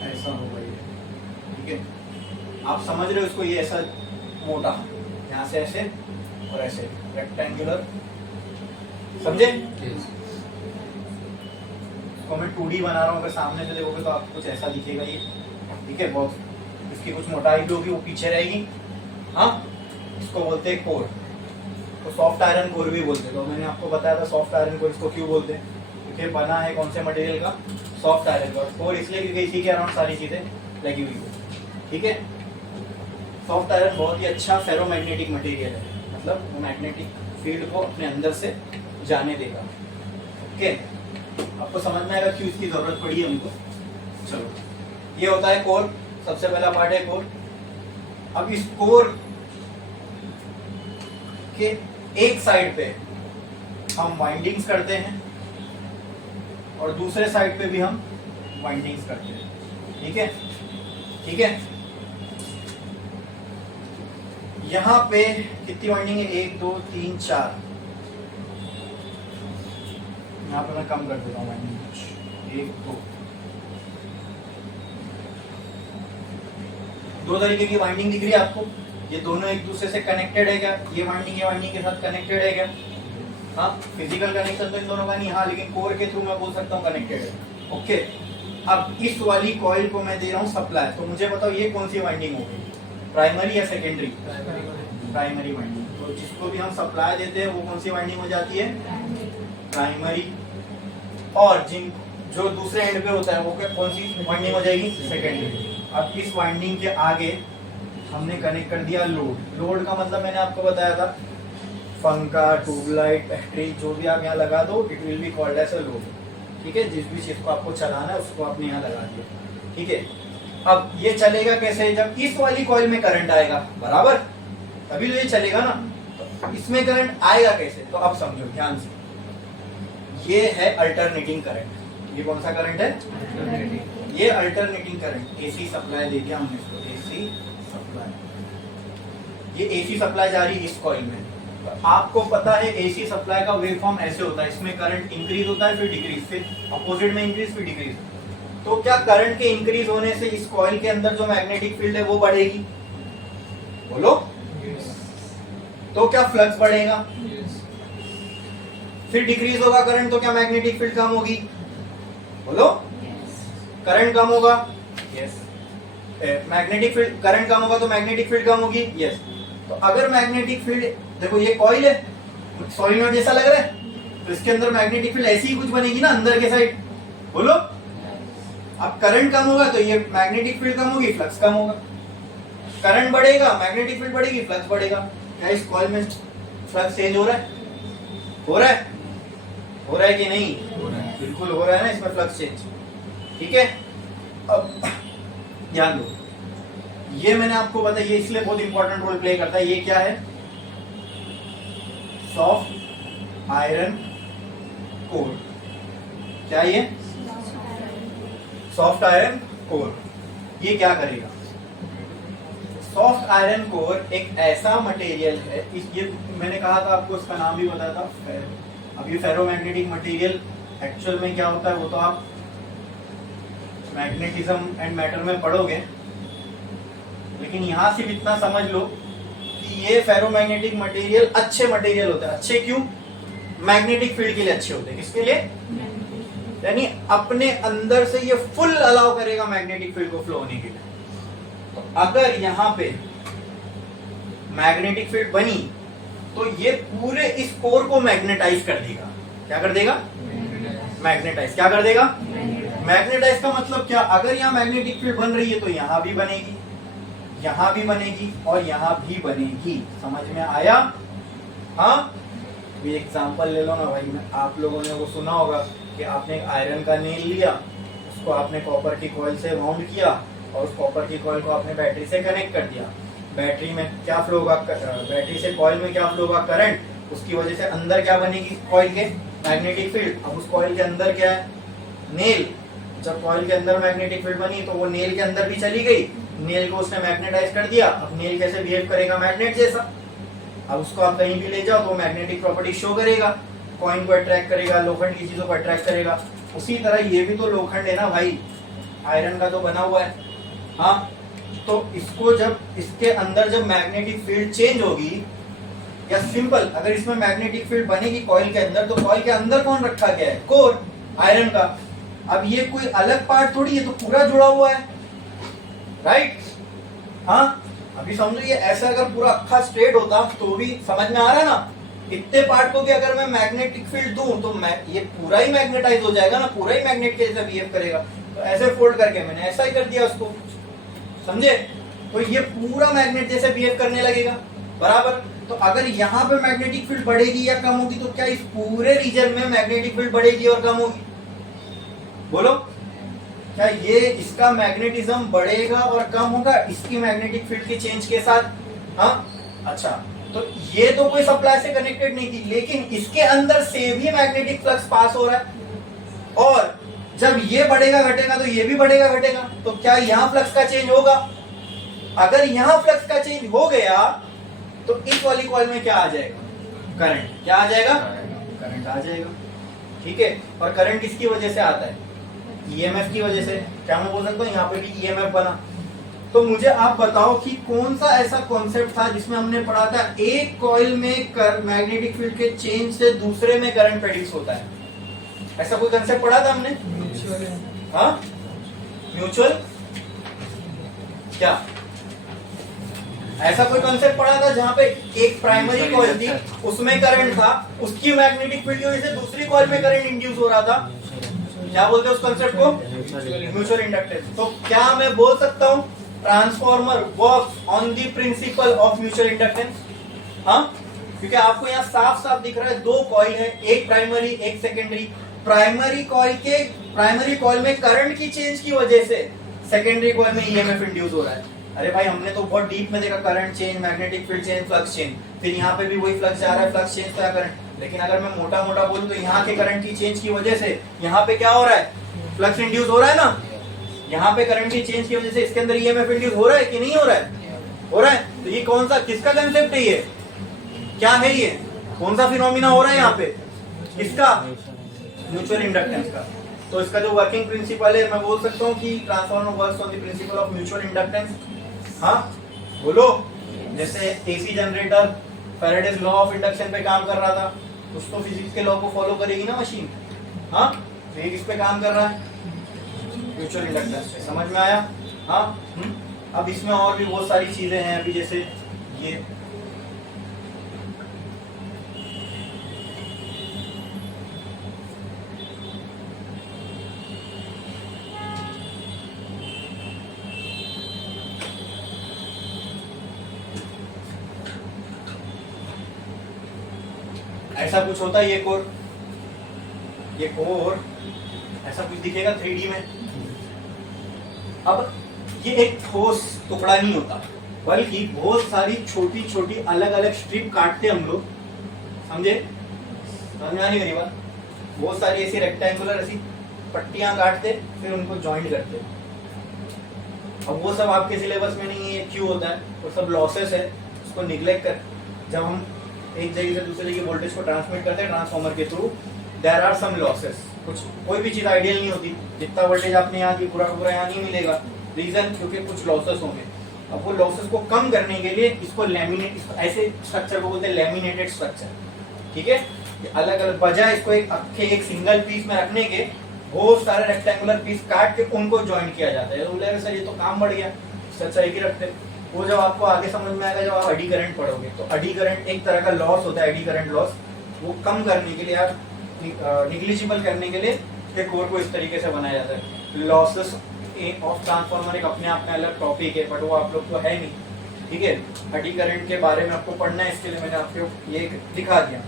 ऐसा होगा ये। ठीक है, आप समझ रहे हो इसको, ये ऐसा मोटा, यहाँ से ऐसे और ऐसे रेक्टेंगुलर, समझे? इसको मैं 2D बना रहा हूँ, अगर सामने से देखोगे तो आपको कुछ ऐसा दिखेगा ये। ठीक है, बॉक्स, इसकी कुछ मोटाई भी होगी, वो पीछे रहेगी। हाँ, इसको बोलते हैं कोर, तो सॉफ्ट आयरन कोर भी बोलते हैं। तो मैंने आपको बताया था सॉफ्ट आयरन कोर इसको क्यों बोलते हैं, क्योंकि बना है कौन से मटेरियल का? सॉफ्ट आयरन का। कोर इसलिए क्योंकि इसी के अराउंड सारी चीजें लगी हुई है। ठीक है, सॉफ्ट आयरन बहुत ही अच्छा फेरोमैग्नेटिक मटेरियल है, मतलब वो मैग्नेटिक फील्ड को अपने अंदर से जाने देगा। ओके, आपको समझ में आएगा क्यों इसकी जरूरत पड़ी है हमको। चलो, ये होता है कोर, सबसे पहला पार्ट है कोर। अब इस कोर के एक साइड पे हम वाइंडिंग्स करते हैं, और दूसरे साइड पे भी हम वाइंडिंग्स करते हैं। ठीक है, ठीक है, यहां पे कितनी वाइंडिंग है? 1 2 3 4। यहाँ पे मैं कम कर देता हूँ वाइंडिंग, 1 2 तरीके की वाइंडिंग दिख रही है आपको। ये दोनों एक दूसरे से कनेक्टेड है क्या? ये वाइंडिंग के साथ कनेक्टेड है क्या? हाँ, फिजिकल कनेक्शन तो इन दोनों का नहीं, हाँ, लेकिन कोर के थ्रू मैं बोल सकता हूँ कनेक्टेड है। ओके, अब इस वाली कॉइल को मैं दे रहा हूँ सप्लाई, तो मुझे बताओ ये कौन सी वाइंडिंग होगी, प्राइमरी या सेकेंडरी? Primary winding. तो जिसको भी हम सप्लाई देते हैं वो कौन सी वाइंडिंग हो जाती है? प्राइमरी। और जो दूसरे एंड पे होता है वो कौन सी वाइंडिंग हो जाएगी? सेकेंडरी। अब इस वाइंडिंग के आगे हमने कनेक्ट कर दिया लोड। लोड का मतलब मैंने आपको बताया था, पंखा, ट्यूबलाइट, बैटरी, जो भी आप यहाँ लगा दो, it will be called as a load. ठीक है, जिस भी चीज को आपको चलाना है उसको आपने यहाँ लगा दिया। ठीक है, अब ये चलेगा कैसे? जब इस वाली कॉइल में करंट आएगा, बराबर, तभी तो ये चलेगा ना। तो इसमें करंट आएगा कैसे? तो अब समझो ध्यान से, ये है अल्टरनेटिंग करंट। ये कौन सा करंट है? ये अल्टरनेटिंग करंट। एसी सप्लाई दे दिया हमने इसको, एसी सप्लाई। ये एसी सप्लाई जा रही है इस कॉइल में। तो आपको पता है एसी सप्लाई का वेव फॉर्म ऐसे होता है, इसमें करंट इंक्रीज होता है फिर डिक्रीज, फिर अपोजिट में इंक्रीज फिर डिक्रीज। तो क्या करंट के इंक्रीज होने से इस कॉइल के अंदर जो मैग्नेटिक फील्ड है वो बढ़ेगी? बोलो। तो क्या फ्लक्स बढ़ेगा? फिर डिक्रीज होगा करंट तो क्या मैग्नेटिक फील्ड कम होगी? बोलो। करंट कम होगा, यस। मैग्नेटिक फील्ड, करंट कम होगा तो मैग्नेटिक फील्ड कम होगी, यस। तो अगर मैग्नेटिक फील्ड, देखो ये कॉइल है, सॉलिनॉइड जैसा लग रहा है, तो इसके अंदर मैग्नेटिक फील्ड ऐसी ही कुछ बनेगी ना अंदर के साइड। बोलो। अब करंट कम होगा तो ये मैग्नेटिक फील्ड कम होगी, फ्लक्स कम होगा। करंट बढ़ेगा, मैग्नेटिक फील्ड बढ़ेगी, फ्लक्स बढ़ेगा। क्या इस कॉइल में फ्लक्स चेंज हो रहा है? हो रहा है? हो रहा है कि नहीं? बिल्कुल हो रहा है ना इसमें फ्लक्स चेंज। ठीक है, अब ध्यान दो, ये मैंने आपको बताया, ये इसलिए बहुत इंपॉर्टेंट रोल प्ले करता है। ये क्या है? Soft iron core. क्या ये? Soft iron core. ये क्या करेगा? सॉफ्ट आयरन कोर एक ऐसा मटेरियल है, ये मैंने कहा था आपको, इसका नाम भी बताया था। अब ये फेरोमैग्नेटिक मटेरियल एक्चुअल में क्या होता है वो तो आप मैग्नेटिज्म एंड मैटर में पढ़ोगे, लेकिन यहां सिर्फ इतना समझ लो कि ये फेरोमैग्नेटिक मटेरियल अच्छे मटेरियल होते हैं। अच्छे क्यों? मैग्नेटिक फील्ड के लिए अच्छे होते हैं। किसके लिए? यानी अपने अंदर से ये फुल अलाउ करेगा मैग्नेटिक फील्ड को फ्लो होने के लिए। तो अगर यहाँ पे मैग्नेटिक फील्ड बनी तो ये पूरे इस कोर को मैग्नेटाइज कर देगा। क्या कर देगा? मैग्नेटाइज। क्या कर देगा? मैग्नेटाइज का मतलब क्या? अगर यहाँ मैग्नेटिक फील्ड बन रही है तो यहाँ भी बनेगी, यहाँ भी बनेगी और यहाँ भी बनेगी। समझ में आया? हाँ, ये एग्जांपल ले लो ना भाई। आप लोगों ने वो सुना होगा कि आपने एक आयरन का नेल लिया, उसको आपने कॉपर की कॉइल से वाउंड किया और उस कॉपर की कॉइल को आपने बैटरी से कनेक्ट कर दिया। बैटरी में क्या फ्लो होगा? बैटरी से कॉइल में क्या फ्लो होगा? करंट। उसकी वजह से अंदर क्या बनेगी कॉइल के? Magnetic field. अब उस कॉइल के अंदर क्या है? नेल। जब कॉइल के अंदर मैग्नेटिक फील्ड बनी तो वो नेल के अंदर भी चली गई, नेल को उसने मैग्नेटाइज कर दिया। अब नेल कैसे बिहेव करेगा? मैग्नेट जैसा। अब उसको आप कहीं भी ले जाओ तो मैग्नेटिक प्रॉपर्टी शो करेगा, कॉइन को अट्रैक्ट करेगा, लोखंड की चीजों को अट्रैक्ट करेगा। उसी तरह ये भी तो लोखंड है ना भाई, आयरन का तो बना हुआ है। हाँ, तो इसको जब इसके अंदर जब मैग्नेटिक फील्ड चेंज होगी, या सिंपल अगर इसमें मैग्नेटिक फील्ड बनेगी कॉइल के अंदर, तो कॉइल के अंदर कौन रखा गया है? कोर, आयरन का। अब ये कोई अलग पार्ट थोड़ी है, तो पूरा जुड़ा हुआ है, राइट? हाँ, अभी समझो ये ऐसा अगर पूरा अक्खा स्ट्रेट होता तो भी समझ में आ रहा है ना। इतने पार्ट को भी अगर मैं मैग्नेटिक फील्ड दूं तो ये पूरा ही मैग्नेटाइज हो जाएगा ना, पूरा ही मैग्नेट के जैसा बिहेव करेगा। तो ऐसे फोल्ड करके मैंने ऐसा ही कर दिया उसको, समझे? तो ये पूरा मैग्नेट जैसे बिहेव करने लगेगा, बराबर। तो अगर यहाँ पे मैग्नेटिक फील्ड बढ़ेगी या कम होगी तो क्या इस पूरे रीजन में मैग्नेटिक फील्ड बढ़ेगी और कम होगी? बोलो। क्या ये इसका मैग्नेटिज्म बढ़ेगा और कम होगा इसकी मैग्नेटिक फील्ड के चेंज के साथ? हाँ, अच्छा। तो ये तो कोई सप्लाई से कनेक्टेड नहीं थी, लेकिन इसके अंदर से भी मैग्नेटिक फ्लक्स पास हो रहा है, और जब ये बढ़ेगा घटेगा तो ये भी बढ़ेगा घटेगा। तो क्या यहाँ फ्लक्स का चेंज होगा? अगर यहाँ फ्लक्स का चेंज हो गया तो इस वाली कॉइल में क्या आ जाएगा? करंट। क्या आ जाएगा? करंट आ जाएगा। ठीक है, और करंट किसकी वजह से आता है? ईएमएफ की वजह से। क्या मैं बोल सकता हूँ यहाँ पे भी ईएमएफ बना? तो मुझे आप बताओ कि कौन सा ऐसा कॉन्सेप्ट था जिसमें हमने पढ़ा था एक कॉइल में मैग्नेटिक फील्ड के चेंज से दूसरे में करंट प्रोड्यूस होता है? ऐसा कोई कंसेप्ट पढ़ा था हमने? हाँ, म्यूचुअल। क्या ऐसा कोई कॉन्सेप्ट पढ़ा था जहां पे एक प्राइमरी कॉइल थी, उसमें करंट था, उसकी मैग्नेटिक फील्ड की वजह से दूसरी कॉइल में करंट इंड्यूस हो रहा था? क्या बोलते हैं उस कॉन्सेप्ट को? Mutual inductance. तो क्या मैं बोल सकता हूँ transformer works on the principle of mutual inductance? हाँ, क्योंकि आपको यहाँ साफ साफ दिख रहा है दो कॉइल है, एक प्राइमरी एक सेकेंडरी। प्राइमरी कॉइल में करंट की चेंज की वजह से सेकेंडरी कॉइल में ईएमएफ इंड्यूस हो रहा है। अरे भाई, हमने तो बहुत डीप में देखा, current change, magnetic field change, flux change. फिर यहाँ पे भी वही फ्लक्स जा रहा है, फ्लक्स चेंज क्या करंट। लेकिन अगर मैं मोटा मोटा बोलूं तो यहाँ के करंट की चेंज की वजह से यहाँ पे क्या हो रहा है, फ्लक्स इंड्यूस हो रहा है ना। यहाँ पे करंट की चेंज की वजह से इसके अंदर ईएमएफ इंड्यूस हो रहा है कि नहीं हो रहा है, हो रहा है। तो ये कौन सा, किसका कंसेप्ट है, ये क्या है, ये कौन सा फिनोमिना हो रहा है यहाँ पे, किसका, म्यूचुअल इंडक्टेंस का। तो इसका जो वर्किंग प्रिंसिपल है, मैं बोल सकता हूँ कि transformer works on the principle of mutual inductance. हाँ बोलो, जैसे AC generator Faraday's law of induction पे काम कर रहा था, कुछ तो फिजिक्स के लॉ को फॉलो करेगी ना मशीन। हाँ तो ये किस पे काम कर रहा है, म्यूचुअल इंडक्टेंस पे। समझ में आया। हाँ अब इसमें और भी बहुत सारी चीजें हैं, अभी जैसे ये ऐसा कुछ होता है, ये कोर ऐसा कुछ दिखेगा 3D में। अब ये एक ठोस टुकड़ा नहीं होता, बल्कि बहुत सारी छोटी छोटी अलग अलग स्ट्रिप काटते हम लोग, समझे, समझ में आने की बात। बहुत सारी ऐसी रेक्टेंगुलर ऐसी पट्टियां काटते, फिर उनको ज्वाइंट करते। अब वो सब आपके सिलेबस में नहीं है, क्यों होता है, वो सब लॉसेस है, उसको निग्लेक्ट कर। जब हम एक जगह से दूसरे जगह वोल्टेज को ट्रांसमिट करते हैं ट्रांसफार्मर के through, there are some losses. कुछ कोई भी चीज आइडियल नहीं होती, जितना वोल्टेज आपने यहाँ की पूरा पूरा यहाँ नहीं मिलेगा। रीजन क्योंकि कुछ लॉसेस होंगे। अब वो लॉसेस को कम करने के लिए इसको लैमिनेट, ऐसे स्ट्रक्चर को बोलते हैं लैमिनेटेड स्ट्रक्चर, ठीक है। अलग अलग बजाय इसको एक सिंगल पीस में रखने के बहुत सारे रेक्टेंगुलर पीस काट के उनको ज्वाइन किया जाता है। बोले सर ये तो काम बढ़ गया, सच्चा एक ही रखते। वो जब आपको आगे समझ में आएगा, जब आप एडी करंट पढ़ोगे, तो एडी करंट एक तरह का लॉस होता है, एडी करंट लॉस। वो कम करने के लिए, आप निग्लिजिबल करने के लिए एक कोर को इस तरीके से बनाया जाता है। लॉसेस ऑफ ट्रांसफार्मर एक अपने आप में अलग टॉपिक है, बट वो आप लोग तो है नहीं, ठीक है। एडी करंट के बारे में आपको पढ़ना है, इसके लिए मैंने आपको ये दिखा दिया,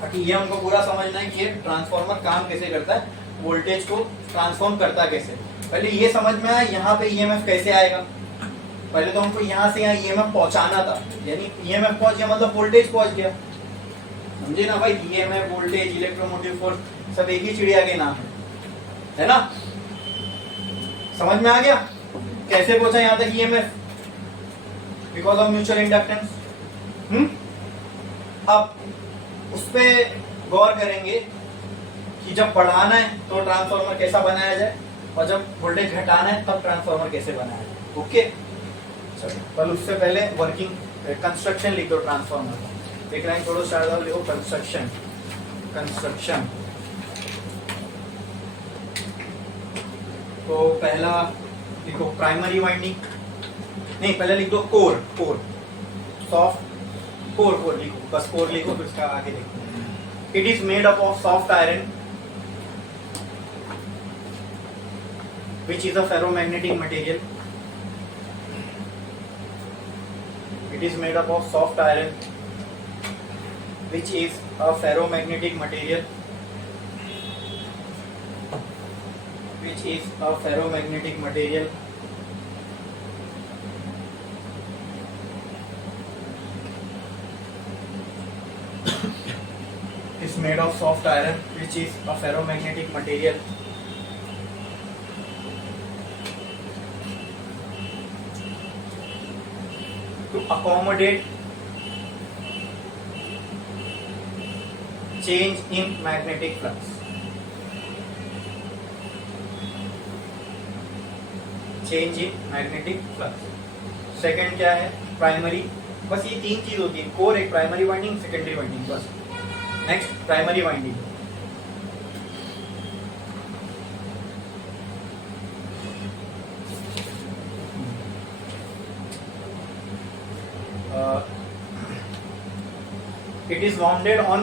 ताकि ये हमको पूरा समझना है कि ये ट्रांसफार्मर काम कैसे करता है, वोल्टेज को ट्रांसफॉर्म करता कैसे। पहले ये समझ में आया यहाँ पे ईएमएफ कैसे आएगा। पहले तो हमको यहाँ से यहाँ ईएमएफ पहुंचाना था, यानी ईएमएफ पहुंच गया मतलब वोल्टेज पहुंच गया, समझे ना भाई। ईएमएफ, वोल्टेज, इलेक्ट्रोमोटिव फोर्स सब एक ही चिड़िया के नाम है ना। समझ में आ गया कैसे पहुंचा यहाँ तक EMF, because of mutual inductance. अब उस पे गौर करेंगे कि जब बढ़ाना है तो ट्रांसफार्मर कैसा बनाया जाए, और जब वोल्टेज घटाना है तब ट्रांसफार्मर कैसे बनाया जाए। ओके चलो, पर उससे पहले वर्किंग कंस्ट्रक्शन लिख दो ट्रांसफार्मर का। एक लाइन थोड़ा शायद लिखो, कंस्ट्रक्शन। तो पहला लिखो प्राइमरी वाइंडिंग, नहीं पहले लिख दो कोर सॉफ्ट कोर लिखो, बस कोर लिखो, फिर इसका आगे देखो। It is made up of soft iron which is a ferromagnetic material. It is made up of soft iron which is a ferromagnetic material, which is a ferromagnetic material. Is made of soft iron which is a ferromagnetic material. To accommodate change in magnetic flux. Change in magnetic flux. Second क्या है, प्राइमरी। बस ये तीन चीज होती है, कोर, एक प्राइमरी वाइंडिंग, सेकेंडरी वाइंडिंग, बस। Next primary winding. It is wounded on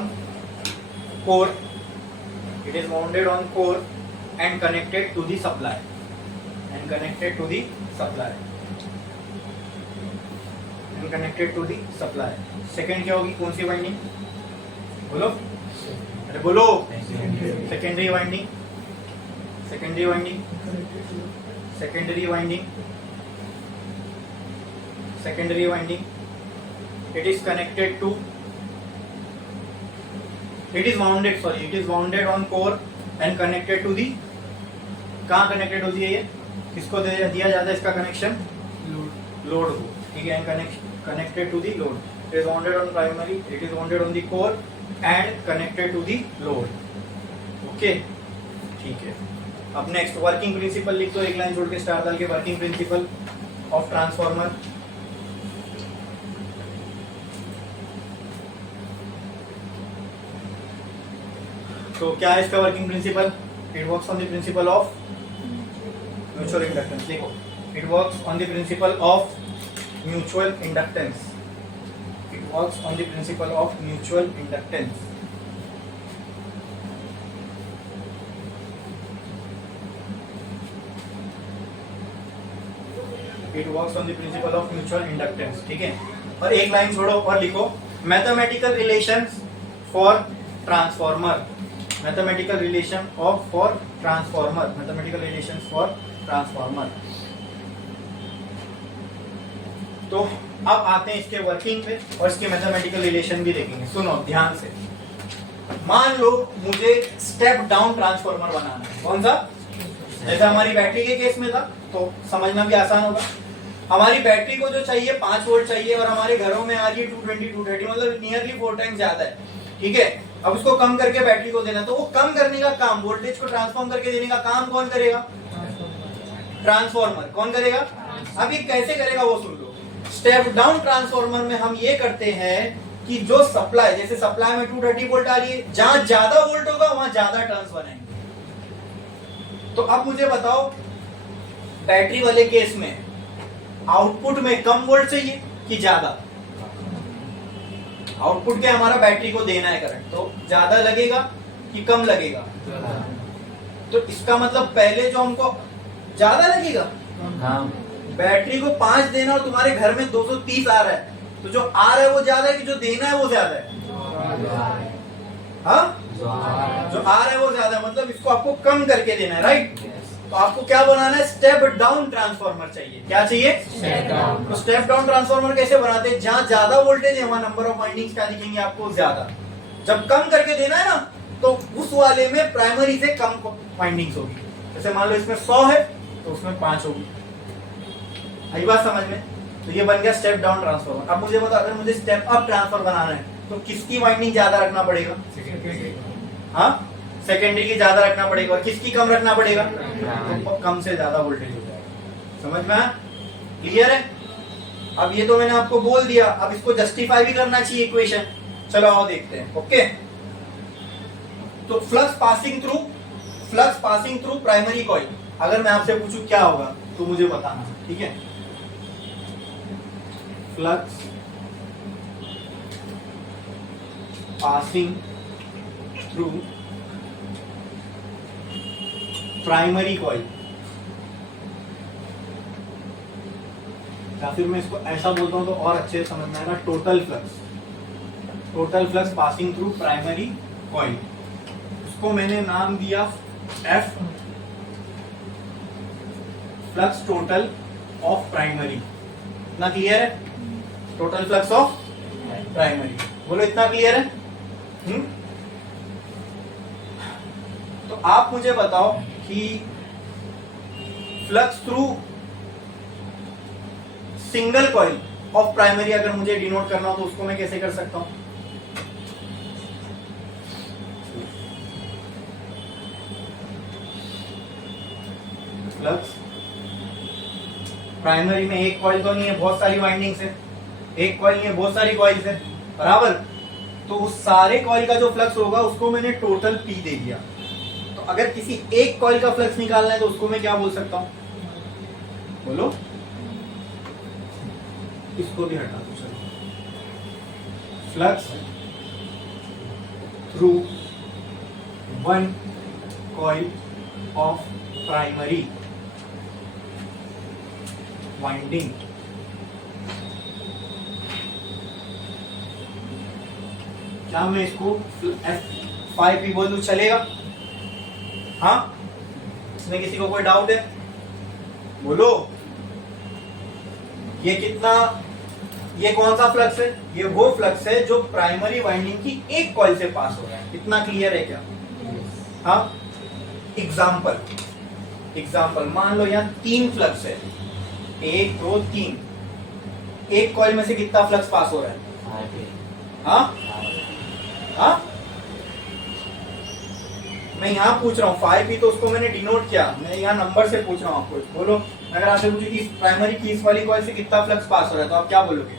core. It is wounded on core and connected to the supply. And connected to the supply. And connected to the supply. Second क्या होगी, कौन सी वाइंडिंग बोलो, अरे बोलो। Secondary winding, secondary winding, secondary winding, secondary winding. It is connected to it is wounded, sorry, it is wounded on core and connected to the, कहाँ कनेक्टेड होती है ये, किसको दिया जाता है इसका कनेक्शन, लोड को, ठीक है, connected to the load. It is wounded on primary, it is wounded on the core and connected to the load. Okay, ठीक है. अब नेक्स्ट वर्किंग प्रिंसिपल लिख दो, एक लाइन छोड़ के स्टार डाल के, वर्किंग प्रिंसिपल ऑफ ट्रांसफॉर्मर. तो क्या है इसका working principle, it works on the principle of mutual inductance. देखो, it works on the principle of mutual inductance, it works on the principle of mutual inductance. It works on the principle of mutual inductance, ठीक है. और एक लाइन छोड़ो और लिखो, mathematical relations for transformer, mathematical relation of for transformer, mathematical relation for transformer. तो अब आते हैं इसके वर्किंग पे और इसके मैथमेटिकल रिलेशन भी देखेंगे. सुनो ध्यान से, मान लो मुझे स्टेप डाउन ट्रांसफॉर्मर बनाना है. कौन सा, जैसे हमारी बैटरी के केस में था, तो समझना भी आसान होगा. हमारी बैटरी को जो चाहिए 5 वोल्ट चाहिए और हमारे घरों में आ रही है 220 230, मतलब नियरली 4 टाइम्स ज्यादा है, ठीक है. अब उसको कम करके बैटरी को देना, तो वो कम करने का काम, वोल्टेज को ट्रांसफॉर्म करके देने का काम कौन करेगा, ट्रांसफॉर्मर. कौन करेगा, अब ये कैसे करेगा वो सुन लो. स्टेप डाउन ट्रांसफॉर्मर में हम ये करते हैं कि जो सप्लाई, जैसे सप्लाई में 230 वोल्ट आ रही है, जहां ज्यादा वोल्ट होगा वहां ज्यादा टर्न्स बनाएंगे. तो अब मुझे बताओ, बैटरी वाले केस में आउटपुट में कम वोल्ट चाहिए कि ज्यादा, आउटपुट क्या हमारा बैटरी को देना है करंट, तो ज्यादा लगेगा कि कम लगेगा, तो इसका मतलब पहले जो हमको ज्यादा लगेगा, बैटरी को 5 देना और तुम्हारे घर में 230 आ रहा है, तो जो आ रहा है वो ज्यादा है कि जो देना है वो ज्यादा है, हाँ, जो आ रहा है वो ज्यादा है, मतलब इसको आपको कम करके देना है, राइट. तो आपको क्या बनाना है, स्टेप डाउन ट्रांसफॉर्मर चाहिए. क्या चाहिए, तो स्टेप डाउन ट्रांसफॉर्मर कैसे बनाते हैं, जहां ज्यादा वोल्टेज है वहां नंबर ऑफ वाइंडिंग्स क्या दिखेंगे आपको, ज्यादा. जब कम करके देना है ना, तो उस वाले में प्राइमरी से कम वाइंडिंग्स होगी. जैसे मान लो इसमें 100 है तो उसमें 5 होगी. आई बात समझ में. तो ये बन गया स्टेप डाउन ट्रांसफॉर्मर. अब मुझे बताओ, अगर मुझे स्टेप अप ट्रांसफॉर्मर बनाना है तो किसकी वाइंडिंग ज्यादा रखना पड़ेगा, हाँ, सेकेंडरी की ज्यादा रखना पड़ेगा, और किसकी कम रखना पड़ेगा, तो कम से ज्यादा वोल्टेज हो जाएगा. समझ में, क्लियर है. अब ये तो मैंने आपको बोल दिया, अब इसको जस्टिफाई भी करना चाहिए इक्वेशन. चलो आओ देखते हैं. ओके, तो flux passing through primary coil. अगर मैं आपसे पूछूं क्या होगा तो मुझे बताना, ठीक है. Flux passing through primary coil, या फिर मैं इसको ऐसा बोलता हूं तो और अच्छे से समझ में आएगा, total flux passing through primary coil. उसको मैंने नाम दिया F, flux total of primary. इतना क्लियर है, टोटल फ्लक्स ऑफ प्राइमरी. बोलो इतना क्लियर है. तो आप मुझे बताओ कि flux through single coil of primary अगर मुझे डिनोट करना हो तो उसको मैं कैसे कर सकता हूं. फ्लक्स प्राइमरी में एक कॉइल तो नहीं है, बहुत सारी वाइंडिंग्स है. एक कॉइल नहीं है, बहुत सारी कॉइल्स है, बराबर. तो उस सारे कॉइल का जो फ्लक्स होगा उसको मैंने टोटल पी दे दिया. तो अगर किसी एक कॉइल का फ्लक्स निकालना है तो उसको मैं क्या बोल सकता हूं, बोलो. इसको भी हटा दो. चलो, flux through one coil of primary winding. क्या मैं इसको F5P बोलूं, चलेगा? हाँ, इसमें किसी को कोई डाउट है, बोलो. ये कितना ये कौन सा फ्लक्स है? ये वो फ्लक्स है जो प्राइमरी वाइंडिंग की एक कॉइल से पास हो रहा है। इतना क्लियर है क्या? हाँ, एग्जाम्पल मान लो यहाँ 3 फ्लक्स है, 1 2 3। एक कॉइल में से कितना फ्लक्स पास हो रहा है? हाँ हाँ, मैं यहाँ पूछ रहा हूँ 5 तो उसको मैंने डिनोट किया, मैं यहाँ नंबर से पूछ रहा हूँ आपको। बोलो, अगर आपसे पूछे कि प्राइमरी की इस वाली कॉइल से कितना फ्लक्स पास हो रहा है तो आप क्या बोलोगे?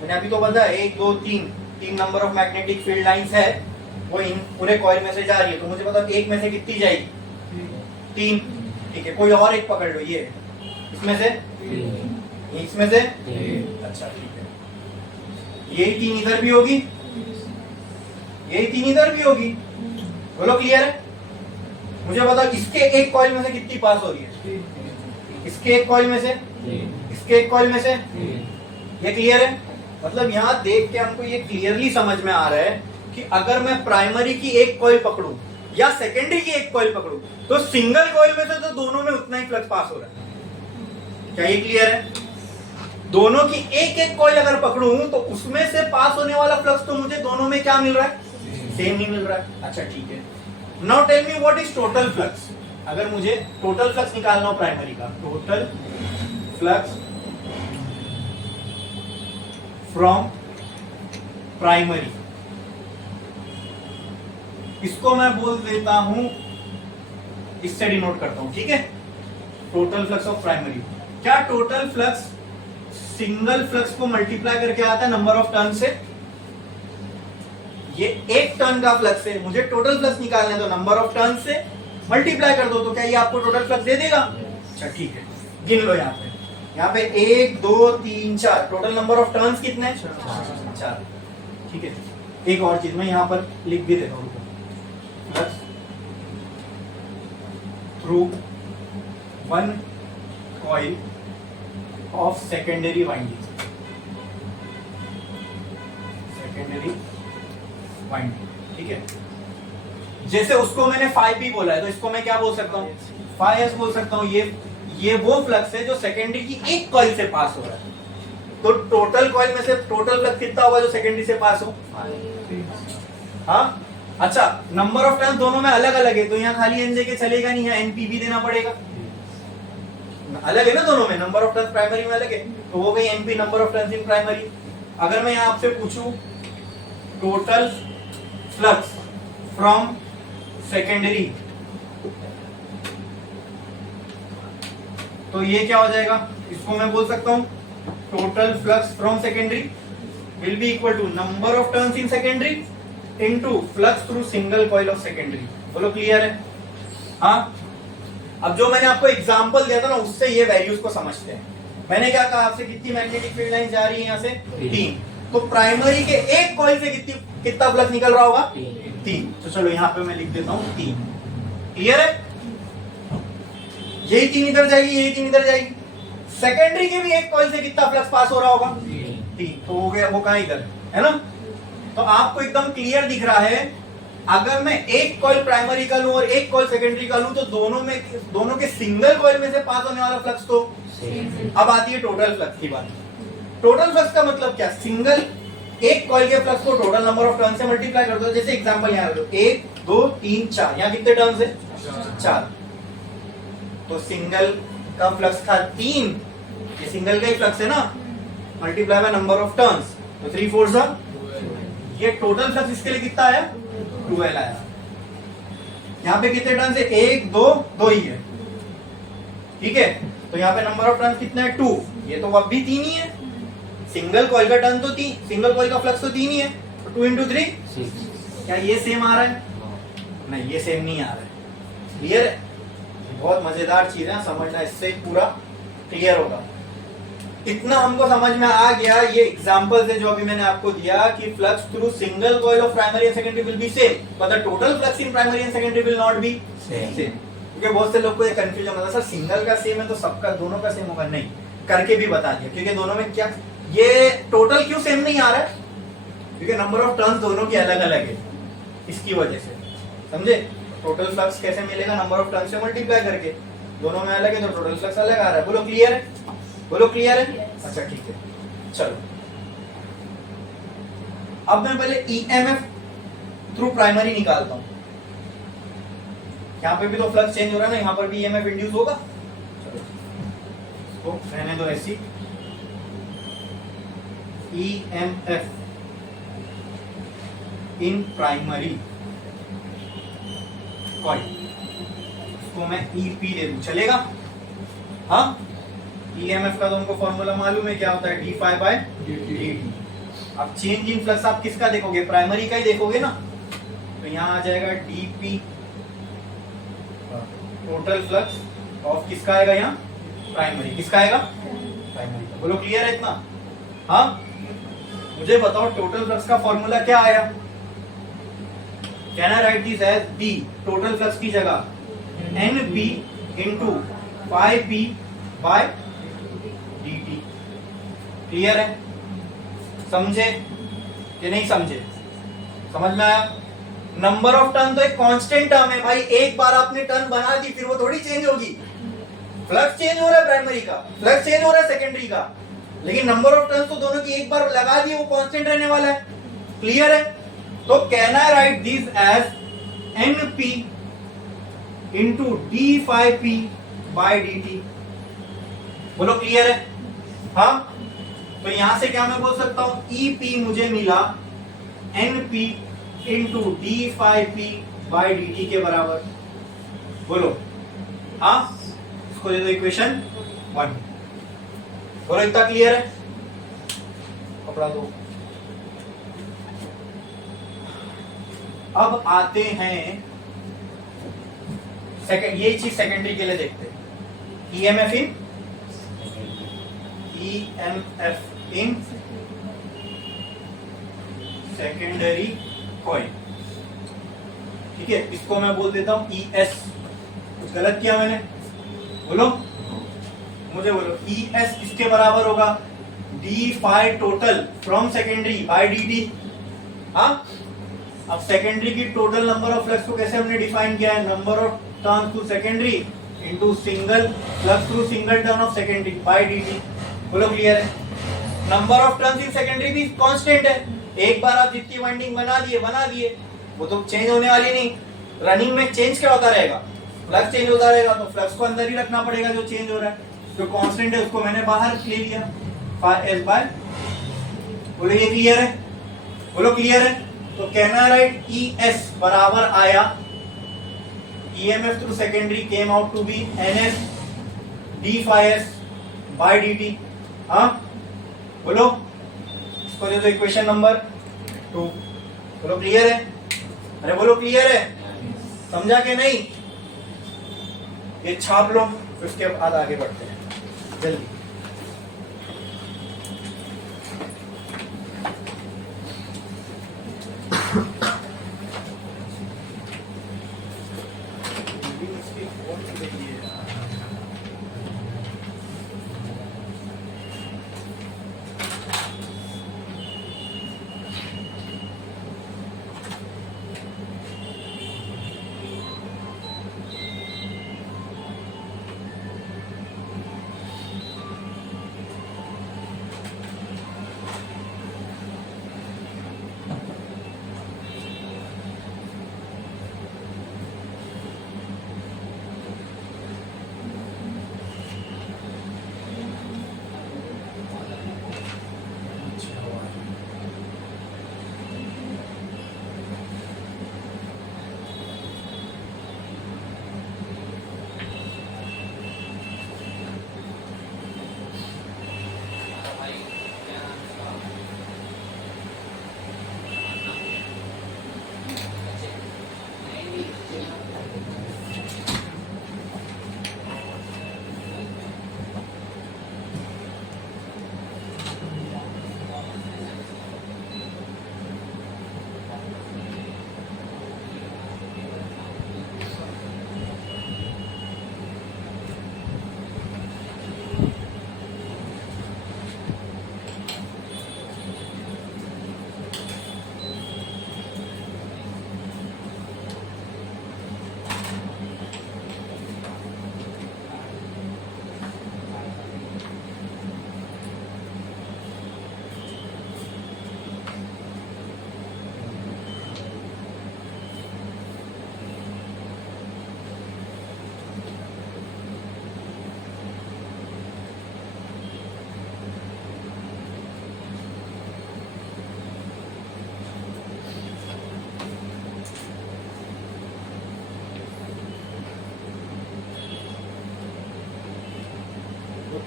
मैंने अभी तो बताया 1 2 3 number of magnetic field lines है, वो इन पूरे कॉइल में से जा रही है। तो मुझे बताओ एक में से कितनी जाएगी? 3। ठीक है, कोई और एक पकड़ लो, ये इसमें से, इसमें से। अच्छा ठीक है, यही 3 इधर भी होगी, यही 3 इधर भी होगी। बोलो क्लियर है? मुझे बताओ इसके एक कॉइल में से कितनी पास हो रही है? इसके एक कॉइल में से, इसके एक कॉइल में से। ये क्लियर है? मतलब यहाँ देख के हमको ये क्लियरली समझ में आ रहा है कि अगर मैं प्राइमरी की एक कॉइल पकड़ूं या सेकेंडरी की एक कॉइल पकड़ूं तो सिंगल कॉइल में से तो दोनों में उतना ही फ्लक्स पास हो रहा है। क्या ये क्लियर है? दोनों की एक एक कॉइल अगर पकड़ूं तो उसमें से पास होने वाला फ्लक्स तो मुझे दोनों में क्या मिल रहा है? सेम ही मिल रहा है। अच्छा ठीक है, now tell me what is total flux. अगर मुझे टोटल फ्लक्स निकालना हो प्राइमरी का, टोटल फ्लक्स फ्रॉम प्राइमरी, इसको मैं बोल देता हूं, इससे डिनोट करता हूं, ठीक है? Total flux of primary. क्या टोटल फ्लक्स सिंगल फ्लक्स को मल्टीप्लाई करके आता है नंबर ऑफ टर्न से? ये एक टर्न का फ्लक्स है, मुझे टोटल फ्लक्स निकालना है तो नंबर ऑफ टर्न से मल्टीप्लाई कर दो, तो क्या ये आपको टोटल फ्लक्स दे देगा? अच्छा ठीक है, गिन लो यहाँ पे 1 2 3 4, टोटल नंबर ऑफ टर्न्स कितने? 4। ठीक है, एक और चीज मैं यहाँ पर लिख भी देता हूँ, flux through one coil of secondary winding, secondary winding. ठीक है, जैसे उसको मैंने 5p बोला है तो इसको मैं क्या बोल सकता हूँ? 5s बोल सकता हूँ। ये वो फ्लक्स है जो सेकेंडरी की एक कॉइल से पास हो रहा है। तो टोटल कॉइल में से टोटल फ्लक्स कितना होगा जो सेकेंडरी से पास हो? हाँ, अच्छा, नंबर ऑफ टर्न दोनों में अलग अलग है तो यहाँ खाली n देके चलेगा नहीं, यहाँ np भी देना पड़ेगा। अलग है ना दोनों में, नंबर ऑफ टर्न प्राइमरी में अलग है तो वो गई np, number of turn in primary. अगर मैं यहाँ आपसे पूछूं टोटल फ्लक्स फ्रॉम सेकेंडरी, तो ये क्या हो जाएगा? इसको मैं बोल सकता हूं total flux from secondary will be equal to number of turns in secondary into flux through single coil of secondary. बोलो क्लियर है? हाँ, अब जो मैंने आपको एग्जांपल दिया था ना उससे ये वैल्यूज को समझते हैं। मैंने क्या कहा आपसे, कितनी मैग्नेटिक फील्ड लाइन जा रही है यहाँ से? 3। तो प्राइमरी के एक कॉइल से कितना फ्लक्स निकल रहा होगा? 3। तो चलो यहाँ पे मैं लिख देता हूँ 3। क्लियर है? यही 3 इधर जाएगी, यही 3 इधर जाएगी। सेकेंडरी के भी एक कॉइल से कितना फ्लक्स पास हो रहा होगा? 3। तो हो गया, वो कहाँ इधर है ना? तो आपको एकदम क्लियर दिख रहा है। अगर मैं एक कॉइल प्राइमरी का लूं और एक कॉइल सेकेंडरी का लूं तो दोनों के सिंगल कॉइल में से पास होने वाला फ्लक्स तो अब आती है टोटल फ्लक्स की बात। टोटल फ्लक्स का मतलब क्या? सिंगल एक कॉइल के फ्लक्स को टोटल नंबर ऑफ टर्न से मल्टीप्लाई कर दो। जैसे एग्जांपल यहाँ लो, 1 2 3 4, यहाँ कितने टर्न्स है? 4। तो सिंगल का फ्लक्स था 3, ये सिंगल का ही फ्लक्स है ना, multiply by number of turns, तो 3 4 सा, ये टोटल फ्लक्स इसके लिए कितना आया? 12 आया। यहाँ पे कितने टर्न्स है? 1 2 2 ही है। ठीक है, तो यहाँ पे नंबर ऑफ टर्न्स कितना है? 2। ये तो अब भी 3 ही है। सिंगल कॉइल का टर्न तो 3, सिंगल कॉइल का फ्लक्स तो 3 ही है, तो 2 into 3 6। क्या ये सेम आ रहा है? नहीं, ये सेम नहीं आ रहा है। क्लियर है? बहुत मजेदार चीज है, समझना, इससे पूरा क्लियर होगा। इतना हमको समझ में आ गया। ये एग्जांपल है जो अभी मैंने आपको दिया कि flux through single coil of primary and secondary will B same, but the total flux in primary and secondary will not be same. क्योंकि बहुत से लोग को ये कंफ्यूजन होता है, सर सिंगल का सेम है तो सबका दोनों का सेम होगा। नहीं, करके भी बता दिया, क्योंकि दोनों में क्या, ये टोटल क्यों सेम नहीं आ रहा है? क्योंकि नंबर ऑफ टर्न्स दोनों की अलग अलग है, इसकी वजह से। समझे? टोटल फ्लक्स कैसे मिलेगा? नंबर ऑफ टर्न्स से मल्टीप्लाई करके। दोनों में अलग है तो टोटल फ्लक्स अलग आ रहा है। बोलो क्लियर है? बोलो क्लियर है? अच्छा ठीक है, चलो अब मैं पहले ईएमएफ थ्रू प्राइमरी निकालता हूं। यहां पे भी तो फ्लक्स चेंज हो रहा है ना, यहां पर भी ईएमएफ इंड्यूस होगा। चलो इसको रहने दो ऐसी। ईएमएफ इन प्राइमरी कॉइल, इसको मैं ईपी दे दूं, चलेगा? हाँ, ईएमएफ का तो हमको फॉर्मूला मालूम है, क्या होता है, डी फाई बाय डी। अब चेंज इन फ्लक्स आप किसका देखोगे, प्राइमरी का ही देखोगे ना, तो यहाँ आ जाएगा डीपी टोटल फ्लक्स ऑफ किसका आएगा, यहाँ प्राइमरी, किसका आएगा, प्राइमरी का। बोलो क्लियर है इतना? हाँ, मुझे बताओ टोटल फ्लक्स का फॉर्मूला क्या आया? Can I write this as D total flux की जगह N P into phi P by D T. Clear है? समझे कि नहीं समझे? समझ में आया? नंबर ऑफ टर्न तो एक कांस्टेंट टर्म है भाई, एक बार आपने टर्न बना दी फिर वो थोड़ी चेंज होगी। फ्लक्स चेंज हो रहा है प्राइमरी का, फ्लक्स चेंज हो रहा है सेकेंडरी का, लेकिन नंबर ऑफ टर्न तो दोनों की एक बार लगा दी वो कांस्टेंट रहने वाला है। क्लियर है? तो can I write this as N P into D phi P by D T. बोलो क्लियर है? हाँ, तो यहां से क्या मैं बोल सकता हूं, ई पी मुझे मिला N P into D phi P by D T के बराबर। बोलो हाँ, इसको दे दो इक्वेशन 1। बोलो इतना क्लियर है? कपड़ा दो। अब आते हैं सेकंड, ये चीज सेकेंडरी के लिए देखते हैं। ईएमएफ इन सेकेंडरी कॉइल, ठीक है, इसको मैं बोल देता हूं ईएस। कुछ गलत किया मैंने? बोलो, मुझे बोलो ईएस किसके बराबर होगा, D phi total from secondary by D T. हाँ, अब सेकेंडरी की टोटल नंबर ऑफ फ्लक्स को कैसे हमने डिफाइन किया है, number of turn through secondary into single flux through single turn of secondary by DT. बोलो क्लियर है? Number of turns in secondary भी कांस्टेंट है, एक बार आप जितनी वाइंडिंग बना दिए वो तो चेंज होने वाली नहीं। रनिंग में चेंज क्या होता रहेगा, फ्लक्स चेंज होता रहेगा, तो फ्लक्स को अंदर ही रखना पड़ेगा जो चेंज हो रहा है, जो कांस्टेंट है उसको मैंने बाहर ले लिया फाई एस बाय। बोलो ये क्लियर है? बोलो क्लियर है? तो कहना राइट ई एस बराबर आया EMF through secondary came out to be NS D phi S by D T. हाँ, बोलो, इसको दे दो इक्वेशन नंबर 2। बोलो क्लियर है? अरे बोलो क्लियर है? समझा के नहीं? ये छाप लो, फिर उसके बाद आगे बढ़ते हैं जल्दी।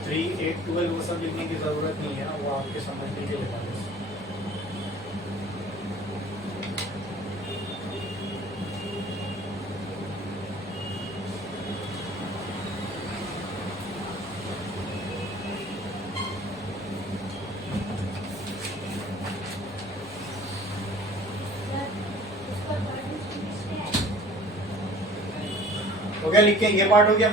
3, 8, 12 वो सब लिखने की जरूरत नहीं है, वो आपके समझने के लिए है। हो गया लिख के, ये पार्ट हो गया।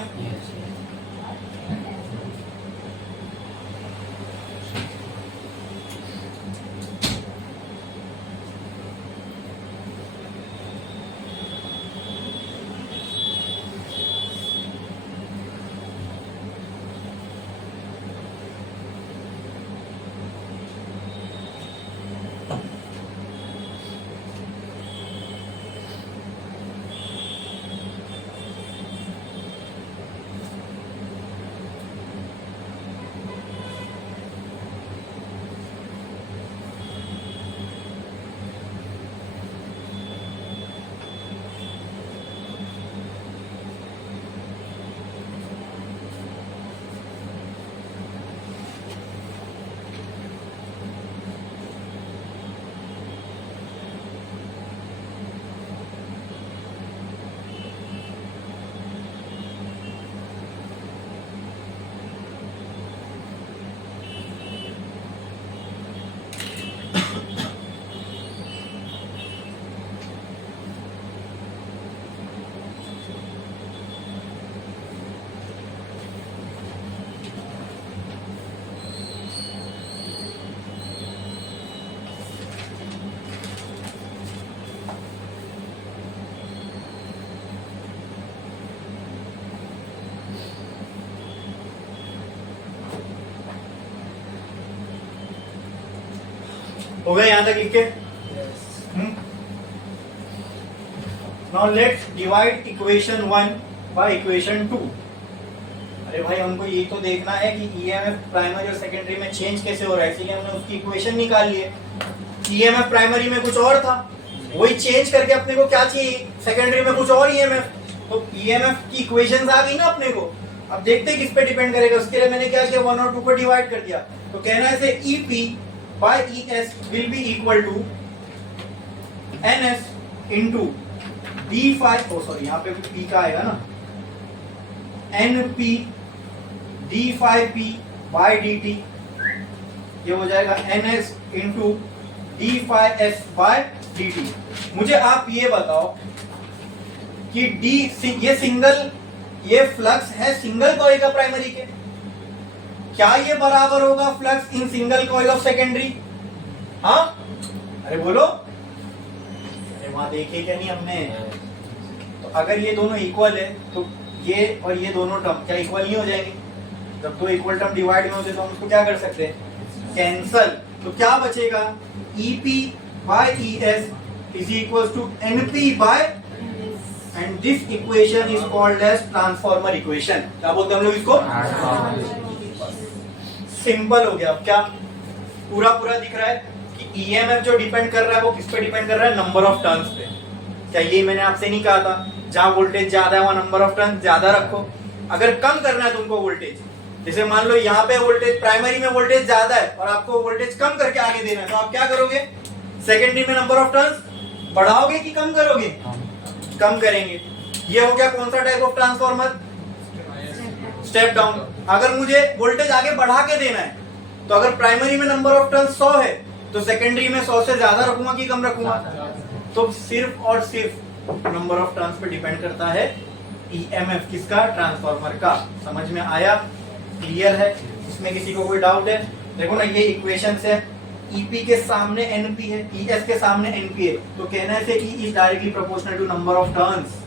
हो गया यहां तक लिख के। Now let's divide equation 1 by equation 2। अरे भाई हमको ये तो देखना है कि ईएमएफ प्राइमरी और सेकेंडरी में चेंज कैसे हो रहा है, इसलिए हमने उसकी इक्वेशन निकाल ली है। ईएमएफ प्राइमरी में कुछ और था, वही चेंज करके अपने को क्या चाहिए, सेकेंडरी में कुछ और ईएमएफ। तो ईएमएफ की इक्वेशंस आ गई ना अपने को। अब देखते हैं किस पे डिपेंड करेगा। उसके लिए मैंने क्या किया, 1 और 2 को डिवाइड कर दिया। तो कहना है से EP by ES will be equal to NS into D5, oh sorry यहाँ पे P का आएगा ना, NP D5P by DT, ये हो जाएगा NS into D5S by DT। मुझे आप ये बताओ कि ये सिंगल, ये फ्लक्स है सिंगल कॉइल का प्राइमरी के, क्या ये बराबर होगा flux in single coil of secondary? हाँ अरे बोलो, अरे वहां देखे क्या नहीं हमने। तो अगर ये दोनों इक्वल है तो ये और ये दोनों टर्म क्या इक्वल नहीं हो जाएंगे? जब दो इक्वल टर्म डिवाइड में होते तो हम उसको क्या कर सकते हैं, कैंसल। तो क्या बचेगा, EP by ES is equals to NP by, and this equation is called as transformer equation। क्या बोलते हैं हम लोग इसको? सिंपल हो गया। अब क्या पूरा पूरा दिख रहा है कि ईएमएफ जो डिपेंड कर रहा है वो किस पे डिपेंड कर रहा है, नंबर ऑफ टर्न्स पे। क्या ये मैंने आपसे नहीं कहा था, जहां वोल्टेज ज्यादा है वहां नंबर ऑफ टर्न्स ज्यादा रखो। अगर कम करना है तुमको वोल्टेज, जैसे मान लो यहाँ पे वोल्टेज प्राइमरी में वोल्टेज ज्यादा है और आपको वोल्टेज कम करके आगे देना है, तो आप क्या करोगे, सेकेंडरी में नंबर ऑफ टर्न्स बढ़ाओगे कि कम करोगे? कम करेंगे। ये हो गया कौन सा type of transformer, step down. अगर मुझे वोल्टेज आगे बढ़ा के देना है तो अगर प्राइमरी में नंबर ऑफ टर्न्स 100 है तो सेकेंडरी में 100 से ज्यादा रखूंगा कि कम रखूंगा? तो सिर्फ और सिर्फ नंबर ऑफ टर्न्स पे डिपेंड करता है ईएमएफ किसका, ट्रांसफार्मर का। समझ में आया, क्लियर है? इसमें किसी को कोई डाउट है? देखो ना ये इक्वेशन है, ईपी के सामने एनपी है, ईएस के सामने एनपी है, तो कहना है E is directly proportional to number of turns.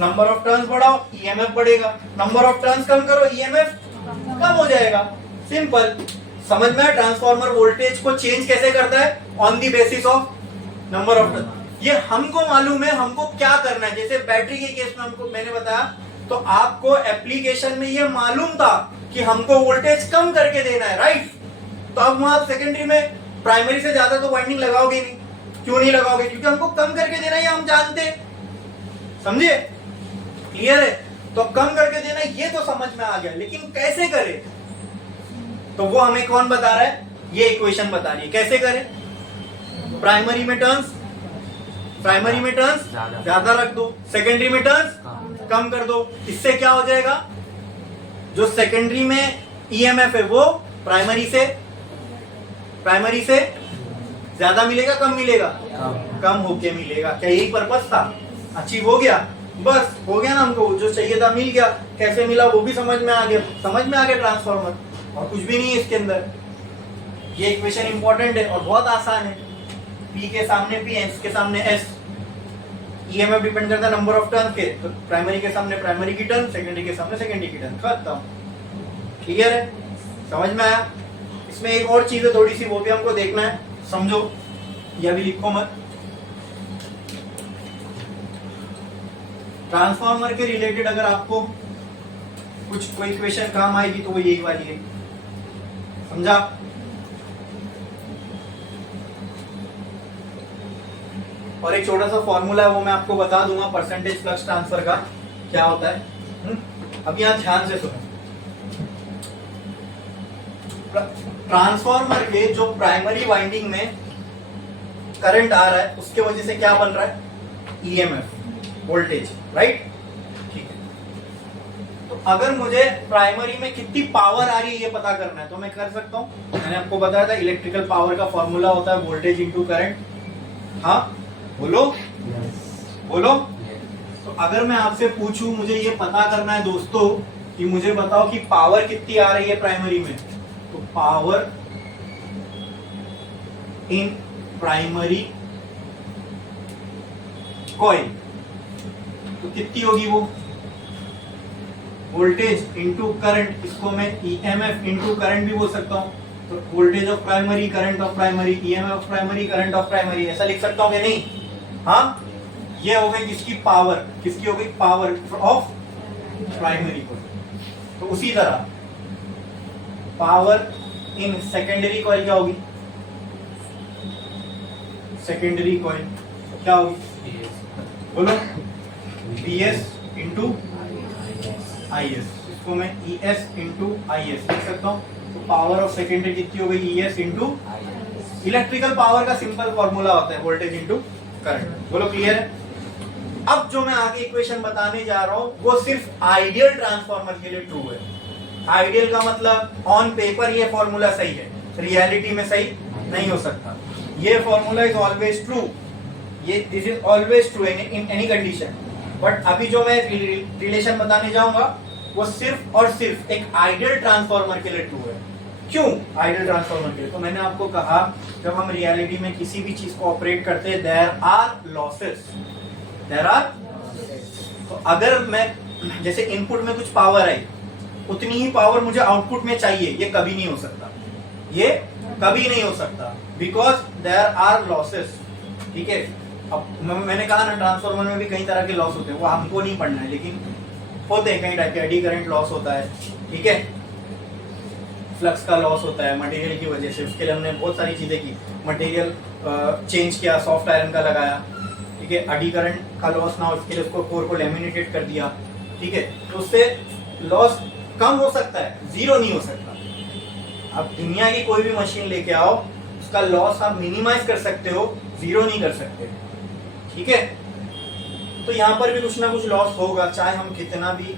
Number of turns बढ़ाओ ईएमएफ बढ़ेगा, नंबर ऑफ टर्न्स कम करो ईएमएफ कम हो जाएगा। सिंपल। समझ में? ट्रांसफार्मर वोल्टेज को चेंज कैसे करता है, on the basis of number of turn. ये हमको मालूम है हमको क्या करना है। जैसे बैटरी के केस में हमको मैंने बताया, तो आपको एप्लीकेशन में ये मालूम था कि हमको वोल्टेज कम करके देना है, राइट? तो अब वहां आप सेकेंडरी में प्राइमरी से ज्यादा तो वाइंडिंग लगाओगे नहीं। क्यों नहीं लगाओगे? क्योंकि हमको कम करके देना है, हम जानते हैं। समझे? क्लियर है? तो कम करके देना ये तो समझ में आ गया, लेकिन कैसे करें? तो वो हमें कौन बता रहा है, ये इक्वेशन बता रही है। कैसे करें, प्राइमरी में टर्न्स ज्यादा रख दो, सेकेंडरी में टर्न्स कम कर दो। इससे क्या हो जाएगा, जो सेकेंडरी में ईएमएफ है वो प्राइमरी से ज्यादा मिलेगा, कम मिलेगा, कम होके मिलेगा। क्या यही पर्पस था, अचीव हो गया, बस हो गया ना, हमको जो चाहिए था मिल गया। कैसे मिला वो भी समझ में आ गया ट्रांसफॉर्मर, और कुछ भी नहीं है इसके अंदर। ये इक्वेशन इंपॉर्टेंट है और बहुत आसान है। P के सामने P, S के सामने S। ईएमएफ डिपेंड करता है नंबर ऑफ टर्न के, तो प्राइमरी के सामने प्राइमरी की टर्न, सेकेंडरी के सामने सेकेंडरी की टर्न, खत्म। क्लियर है, समझ में आया। इसमें एक और चीज है थोड़ी सी, वो भी हमको देखना है, समझो, या भी लिखो मत। ट्रांसफार्मर के रिलेटेड अगर आपको कोई इक्वेशन काम आएगी तो वो यही वाली है, समझा। और एक छोटा सा फॉर्मूला है, वो मैं आपको बता दूंगा परसेंटेज फ्लक्स ट्रांसफर का क्या होता है। अब यहां ध्यान से सुनो, ट्रांसफार्मर के जो प्राइमरी वाइंडिंग में करंट आ रहा है उसके वजह से क्या बन रहा है, ईएमएफ, वोल्टेज, राइट। ठीक है, तो अगर मुझे प्राइमरी में कितनी पावर आ रही है ये पता करना है तो मैं कर सकता हूं। मैंने आपको बताया था इलेक्ट्रिकल पावर का फॉर्मूला होता है वोल्टेज इंटू करंट। हाँ बोलो, बोलो। तो अगर मैं आपसे पूछूं, मुझे ये पता करना है दोस्तों कि मुझे बताओ कि पावर कितनी आ रही है प्राइमरी में, तो पावर इन प्राइमरी कॉइल तो कितनी होगी, वो वोल्टेज इंटू करंट। इसको मैं ईएमएफ इंटू करंट भी बोल सकता हूं। तो voltage of primary, current of primary, EMF of primary, current of primary, ऐसा लिख सकता हूं कि नहीं। हाँ, ये हो गई किसकी पावर, किसकी हो गई पावर ऑफ प्राइमरी को। तो उसी तरह पावर इन सेकेंडरी कॉइल क्या होगी, सेकेंडरी कॉइल क्या होगी, बोलो, बीएस इंटू आईएस। इसको मैं ईएस इंटू आईएस लिख सकता हूँ। तो पावर ऑफ सेकेंडरी कितनी हो गई, ईएस इंटू, इलेक्ट्रिकल पावर का सिंपल फॉर्मूला होता है वोल्टेज इंटू करंट। बोलो क्लियर है। अब जो मैं आगे इक्वेशन बताने जा रहा हूं वो सिर्फ आइडियल ट्रांसफार्मर के लिए ट्रू है। आइडियल का मतलब ऑन पेपर ये फॉर्मूला सही है, रियलिटी में सही नहीं हो सकता। ये फॉर्मूला इज ऑलवेज ट्रू, ये this is always true in any condition. But अभी जो मैं रिलेशन बताने जाऊंगा वो सिर्फ और सिर्फ एक आइडियल ट्रांसफार्मर के लिए ट्रू है। क्यों आइडियल ट्रांसफार्मर के लिए, तो मैंने आपको कहा जब हम रियलिटी में किसी भी चीज को ऑपरेट करते हैं there are losses, there are. तो अगर मैं जैसे इनपुट में कुछ पावर आई, उतनी ही पावर मुझे आउटपुट में चाहिए, ये कभी नहीं हो सकता, ये कभी नहीं हो सकता, बिकॉज देयर आर लॉसेस। ठीक है, अब मैंने कहा ना ट्रांसफार्मर में भी कई तरह के लॉस होते हैं, वो हमको नहीं पढ़ना है, लेकिन होते हैं कई टाइप के। एडी करंट लॉस होता है, ठीक है, फ्लक्स का लॉस होता है मटेरियल की वजह से, उसके लिए हमने बहुत सारी चीजें की, मटेरियल चेंज किया, सॉफ्ट आयरन का लगाया, ठीक है, एडी करंट का लॉस ना हो इसके लिए उसको कोर को लेमिनेटेड कर दिया, ठीक है, तो उससे लॉस कम हो सकता है, जीरो नहीं हो सकता। अब दुनिया की कोई भी मशीन लेके आओ, उसका लॉस आप मिनिमाइज कर सकते हो, जीरो नहीं कर सकते, ठीक है। तो यहाँ पर भी कुछ ना कुछ लॉस होगा, चाहे हम कितना भी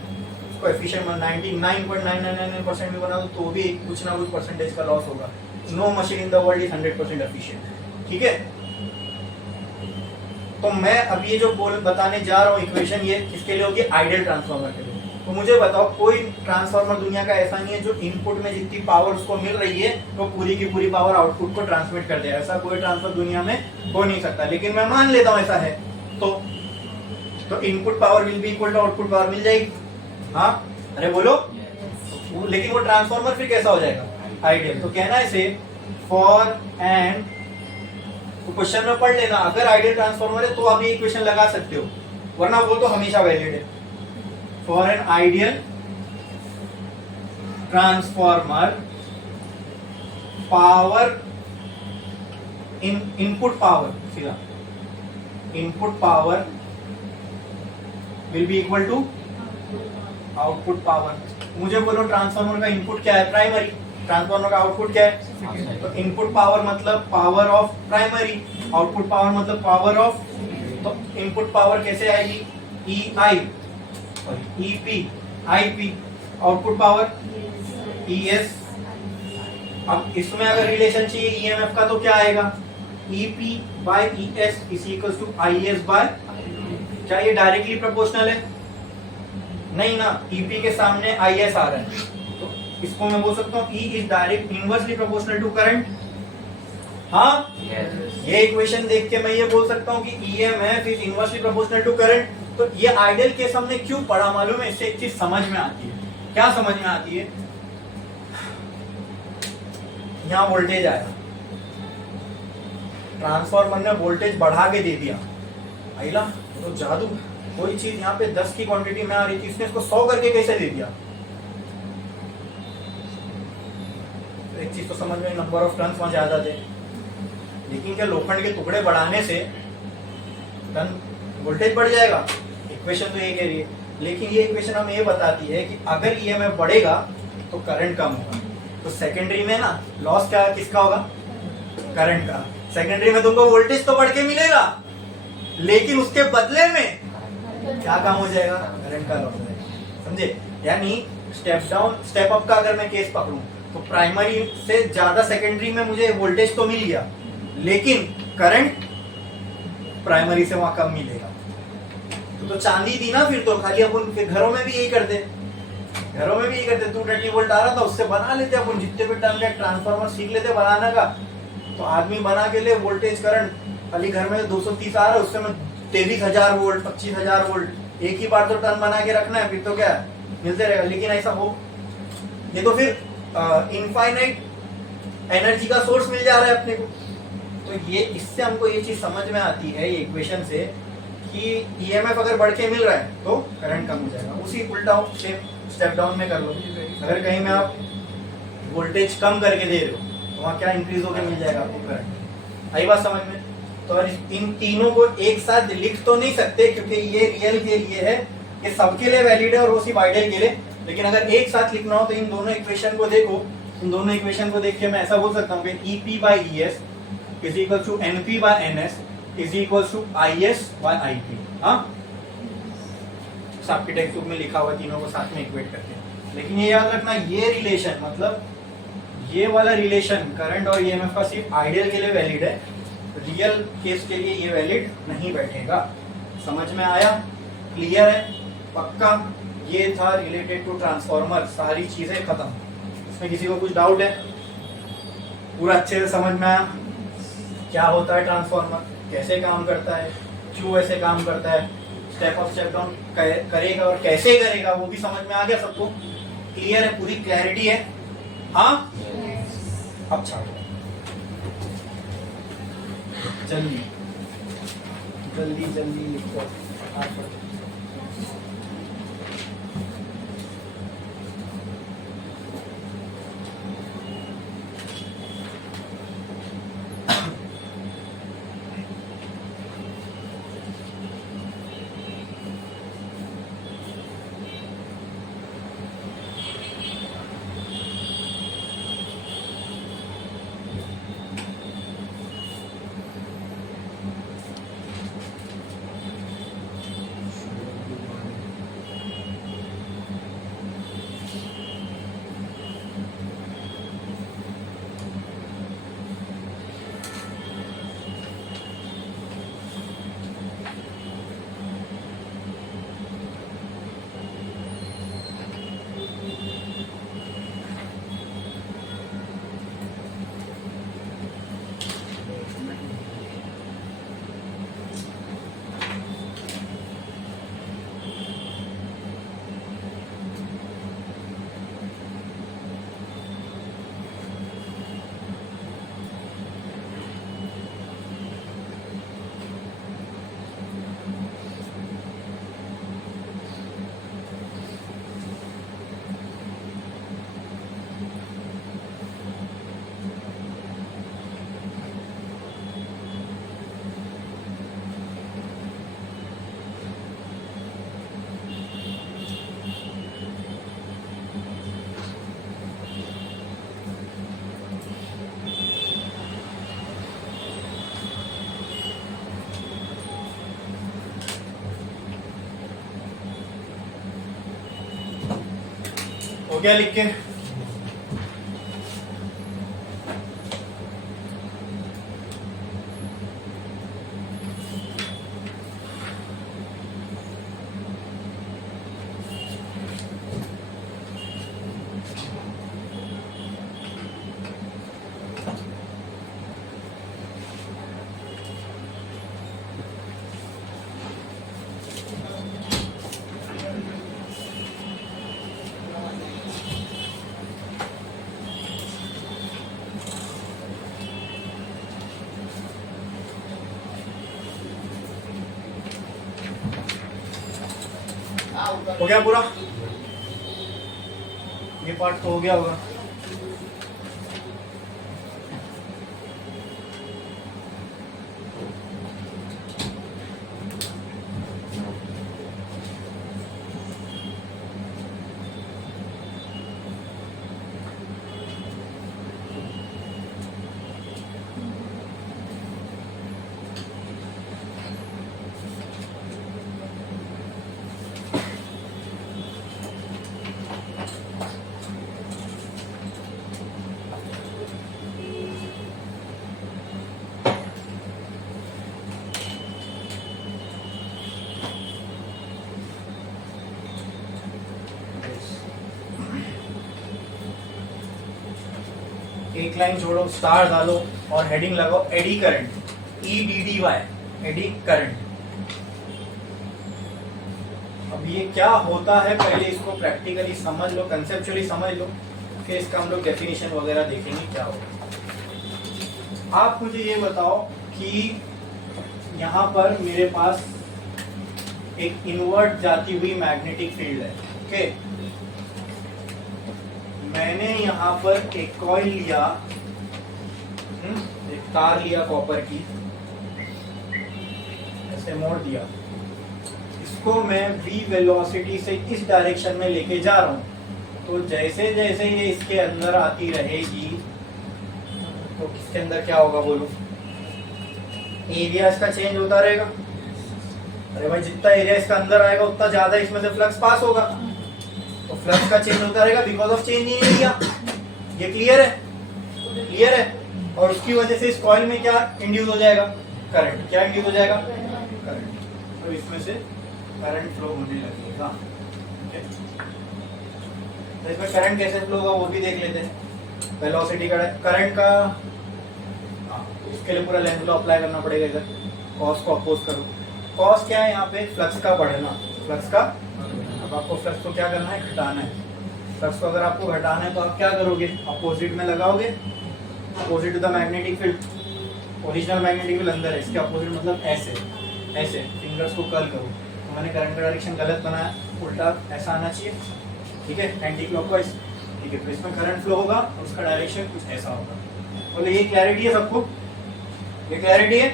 कोएफिशिएंट 99.999% भी बना दो तो भी कुछ ना कुछ परसेंटेज का लॉस होगा। No machine in the world is 100% efficient, ठीक है। तो मैं अब ये जो बताने जा रहा हूँ इक्वेशन, ये किसके लिए होगी, आइडियल ट्रांसफार्मर के लिए। तो मुझे बताओ कोई ट्रांसफार्मर दुनिया का ऐसा नहीं है जो इनपुट में जितनी पावर उसको मिल रही है तो पूरी की पूरी पावर आउटपुट को ट्रांसमिट कर दे, ऐसा कोई ट्रांसफर दुनिया में हो नहीं सकता। लेकिन मैं मान लेता हूं ऐसा है, तो input power will be equal to output power मिल जाएगी। हाँ अरे बोलो, लेकिन वो ट्रांसफार्मर फिर कैसा हो जाएगा, आइडियल। तो कहना है इसे फॉर एंड, तो क्वेश्चन में पढ़ लेना, अगर आइडियल ट्रांसफार्मर है तो आप ये इक्वेशन लगा सकते हो, वरना वो तो हमेशा वैलिड है। For an ideal transformer power in input power, सीधा input power will be equal to output power. मुझे बोलो ट्रांसफार्मर का इनपुट क्या है, प्राइमरी, ट्रांसफार्मर का आउटपुट क्या है? तो इनपुट पावर मतलब power of primary, output power मतलब पावर ऑफ, तो इनपुट पावर कैसे आएगी? ई आई और E P I P, output power E S. अब इसमें अगर रिलेशन चाहिए ईएमएफ का तो क्या आएगा? E P by E S is equal to I S by, क्या ये डायरेक्टली प्रोपोर्शनल है? नहीं ना, ईपी के सामने आई एस आ रहा है, तो इसको मैं बोल सकता हूँ E is direct inversely proportional to current. हाँ, ये इक्वेशन देख के मैं ये बोल सकता हूँ कि EMF is inversely proportional to current. तो ये आइडियल केस हमने क्यों पढ़ा मालूम है? इससे एक चीज समझ में आती है। क्या समझ में आती है? यहाँ वोल्टेज आया, ट्रांसफार्मर ने वोल्टेज बढ़ा के दे दिया, आइला तो जादू। कोई चीज यहाँ पे 10 की क्वांटिटी में आ रही थी, इसने इसको 100 करके कैसे दे दिया? तो एक चीज तो समझ में, नंबर ऑफ टर्न्स वहां ज्यादा थे, लेकिन क्या लोखंड के टुकड़े बढ़ाने से टन वोल्टेज बढ़ जाएगा? इक्वेशन तो ये कह रही है, लेकिन ये इक्वेशन हमें ये बताती है कि अगर ईएमएफ बढ़ेगा तो करंट कम होगा। तो सेकेंडरी में ना लॉस क्या किसका होगा? करंट का। सेकेंडरी में तुमको वोल्टेज तो बढ़ के मिलेगा, लेकिन उसके बदले में क्या काम हो जाएगा? करंट का लॉस हो जाएगा। समझे? यानी स्टेप डाउन स्टेप अप का अगर मैं केस पकड़ूं तो प्राइमरी से ज्यादा सेकेंडरी में मुझे वोल्टेज तो मिल गया, लेकिन करंट प्राइमरी से वहां कम मिलेगा। तो चांदी थी ना फिर तो, खाली अपन फिर घरों में भी यही करते, घरों में भी यही करते। 230 वोल्ट आ रहा था, उससे बना लेते अपन, जितने भी टन का ट्रांसफार्मर सीख लेते बनाना का, तो आदमी बना के ले वोल्टेज करंट। खाली घर में 230 आ रहा है, उससे मैं 23,000 वोल्ट 25,000 वोल्ट एक ही बार तो टन बना के रखना है, फिर तो क्या मिलते रहेगा। लेकिन ऐसा हो, ये तो फिर इनफाइनाइट एनर्जी का सोर्स मिल जा रहा है अपने को। तो ये इससे हमको ये चीज समझ में आती है ये इक्वेशन से कि ईएमएफ अगर बढ़ के मिल रहा है तो करंट कम हो जाएगा। उसी उल्टा सेम स्टेप डाउन में कर लो, अगर कहीं में आप वोल्टेज कम करके दे रहे हो तो वहाँ क्या इंक्रीज होकर मिल जाएगा आपको? करंट। आई बात समझ में? तो इन तीनों को एक साथ लिख तो नहीं सकते, क्योंकि ये रियल के लिए है, ये सबके लिए वैलिड है और वो सिर्फ आइडियल के लिए। लेकिन अगर एक साथ लिखना हो तो इन दोनों इक्वेशन को देखो, इन दोनों इक्वेशन को देख के मैं ऐसा बोल सकता हूँ कि EP by E S is equal to NP by NS is equal to I S by I P. हाँ, आपके टेक्स्ट बुक में लिखा हुआ तीनों को साथ में इक्वेट करके। लेकिन ये याद रखना, ये रिलेशन मतलब ये वाला रिलेशन करंट और ईएमएफ का सिर्फ आइडियल के लिए वैलिड है, रियल केस के लिए ये वैलिड नहीं बैठेगा। समझ में आया? क्लियर है? पक्का? ये था रिलेटेड टू ट्रांसफॉर्मर, सारी चीजें खत्म। इसमें किसी को कुछ डाउट है? पूरा अच्छे से समझ में आया क्या होता है ट्रांसफॉर्मर, कैसे काम करता है, क्यों ऐसे काम करता है, स्टेप अप स्टेप डाउन करेगा और कैसे करेगा वो भी समझ में आ गया सबको? क्लियर है? पूरी क्लैरिटी है? हाँ, अच्छा जल्दी जल्दी जल्दी लिखो। गया लिख के? हो गया पूरा? ये पार्ट तो हो गया होगा। एक लाइन छोड़ो, स्टार डालो और हेडिंग लगाओ eddy current, EDDY, eddy current. अब ये क्या होता है पहले इसको प्रैक्टिकली समझ लो, कंसेप्चुअली समझ लो, फिर इसका हम लोग डेफिनेशन वगैरह देखेंगे क्या होगा। आप मुझे ये बताओ कि यहाँ पर मेरे पास एक इनवर्ट जाती हुई मैग्नेटिक फील्ड है, ओके। मैंने यहाँ पर एक कॉइल लिया, एक तार लिया कॉपर की, ऐसे मोड़ दिया, इसको मैं v वेलोसिटी से इस डायरेक्शन में लेके जा रहा हूँ। तो जैसे जैसे ये इसके अंदर आती रहेगी तो किसके अंदर क्या होगा बोलो? एरिया इसका चेंज होता रहेगा। अरे भाई जितना एरिया इसका अंदर आएगा उतना ज्यादा इसमें से फ्लक्स पास होगा, तो फ्लक्स का चेंज होता रहेगा because of change in area. ये क्लियर है? क्लियर है? और उसकी वजह से इस कॉइल में क्या इंड्यूस हो जाएगा? करंट। क्या इंड्यूस हो जाएगा? करंट। तो इसमें से करंट फ्लो होने लगेगा। तो इसमें करंट कैसे फ्लो होगा वो भी देख लेते हैं। वेलोसिटी का करंट का इसके लिए पूरा लेंथ लॉ अप्लाई करना पड़ेगा। इधर कॉस को अपोज करो। कॉस क्या है यहाँ पे? फ्लक्स का बढ़ना, फ्लक्स का। अब आपको फ्लक्स को क्या करना है? घटाना है। फ्लक्स को अगर आपको घटाना है तो आप क्या करोगे? अपोजिट में लगाओगे, opposite to the magnetic field. Original magnetic field अंदर है, इसके अपोजिट मतलब ऐसे, ऐसे फिंगर्स को कर्ल करो। तो मैंने करंट का डायरेक्शन गलत बनाया, उल्टा ऐसा आना चाहिए, ठीक है, एंटी क्लॉकवाइज, ठीक है। तो इसमें करंट फ्लो होगा, उसका डायरेक्शन कुछ ऐसा होगा। बोले ये क्लैरिटी है सबको? ये क्लैरिटी है?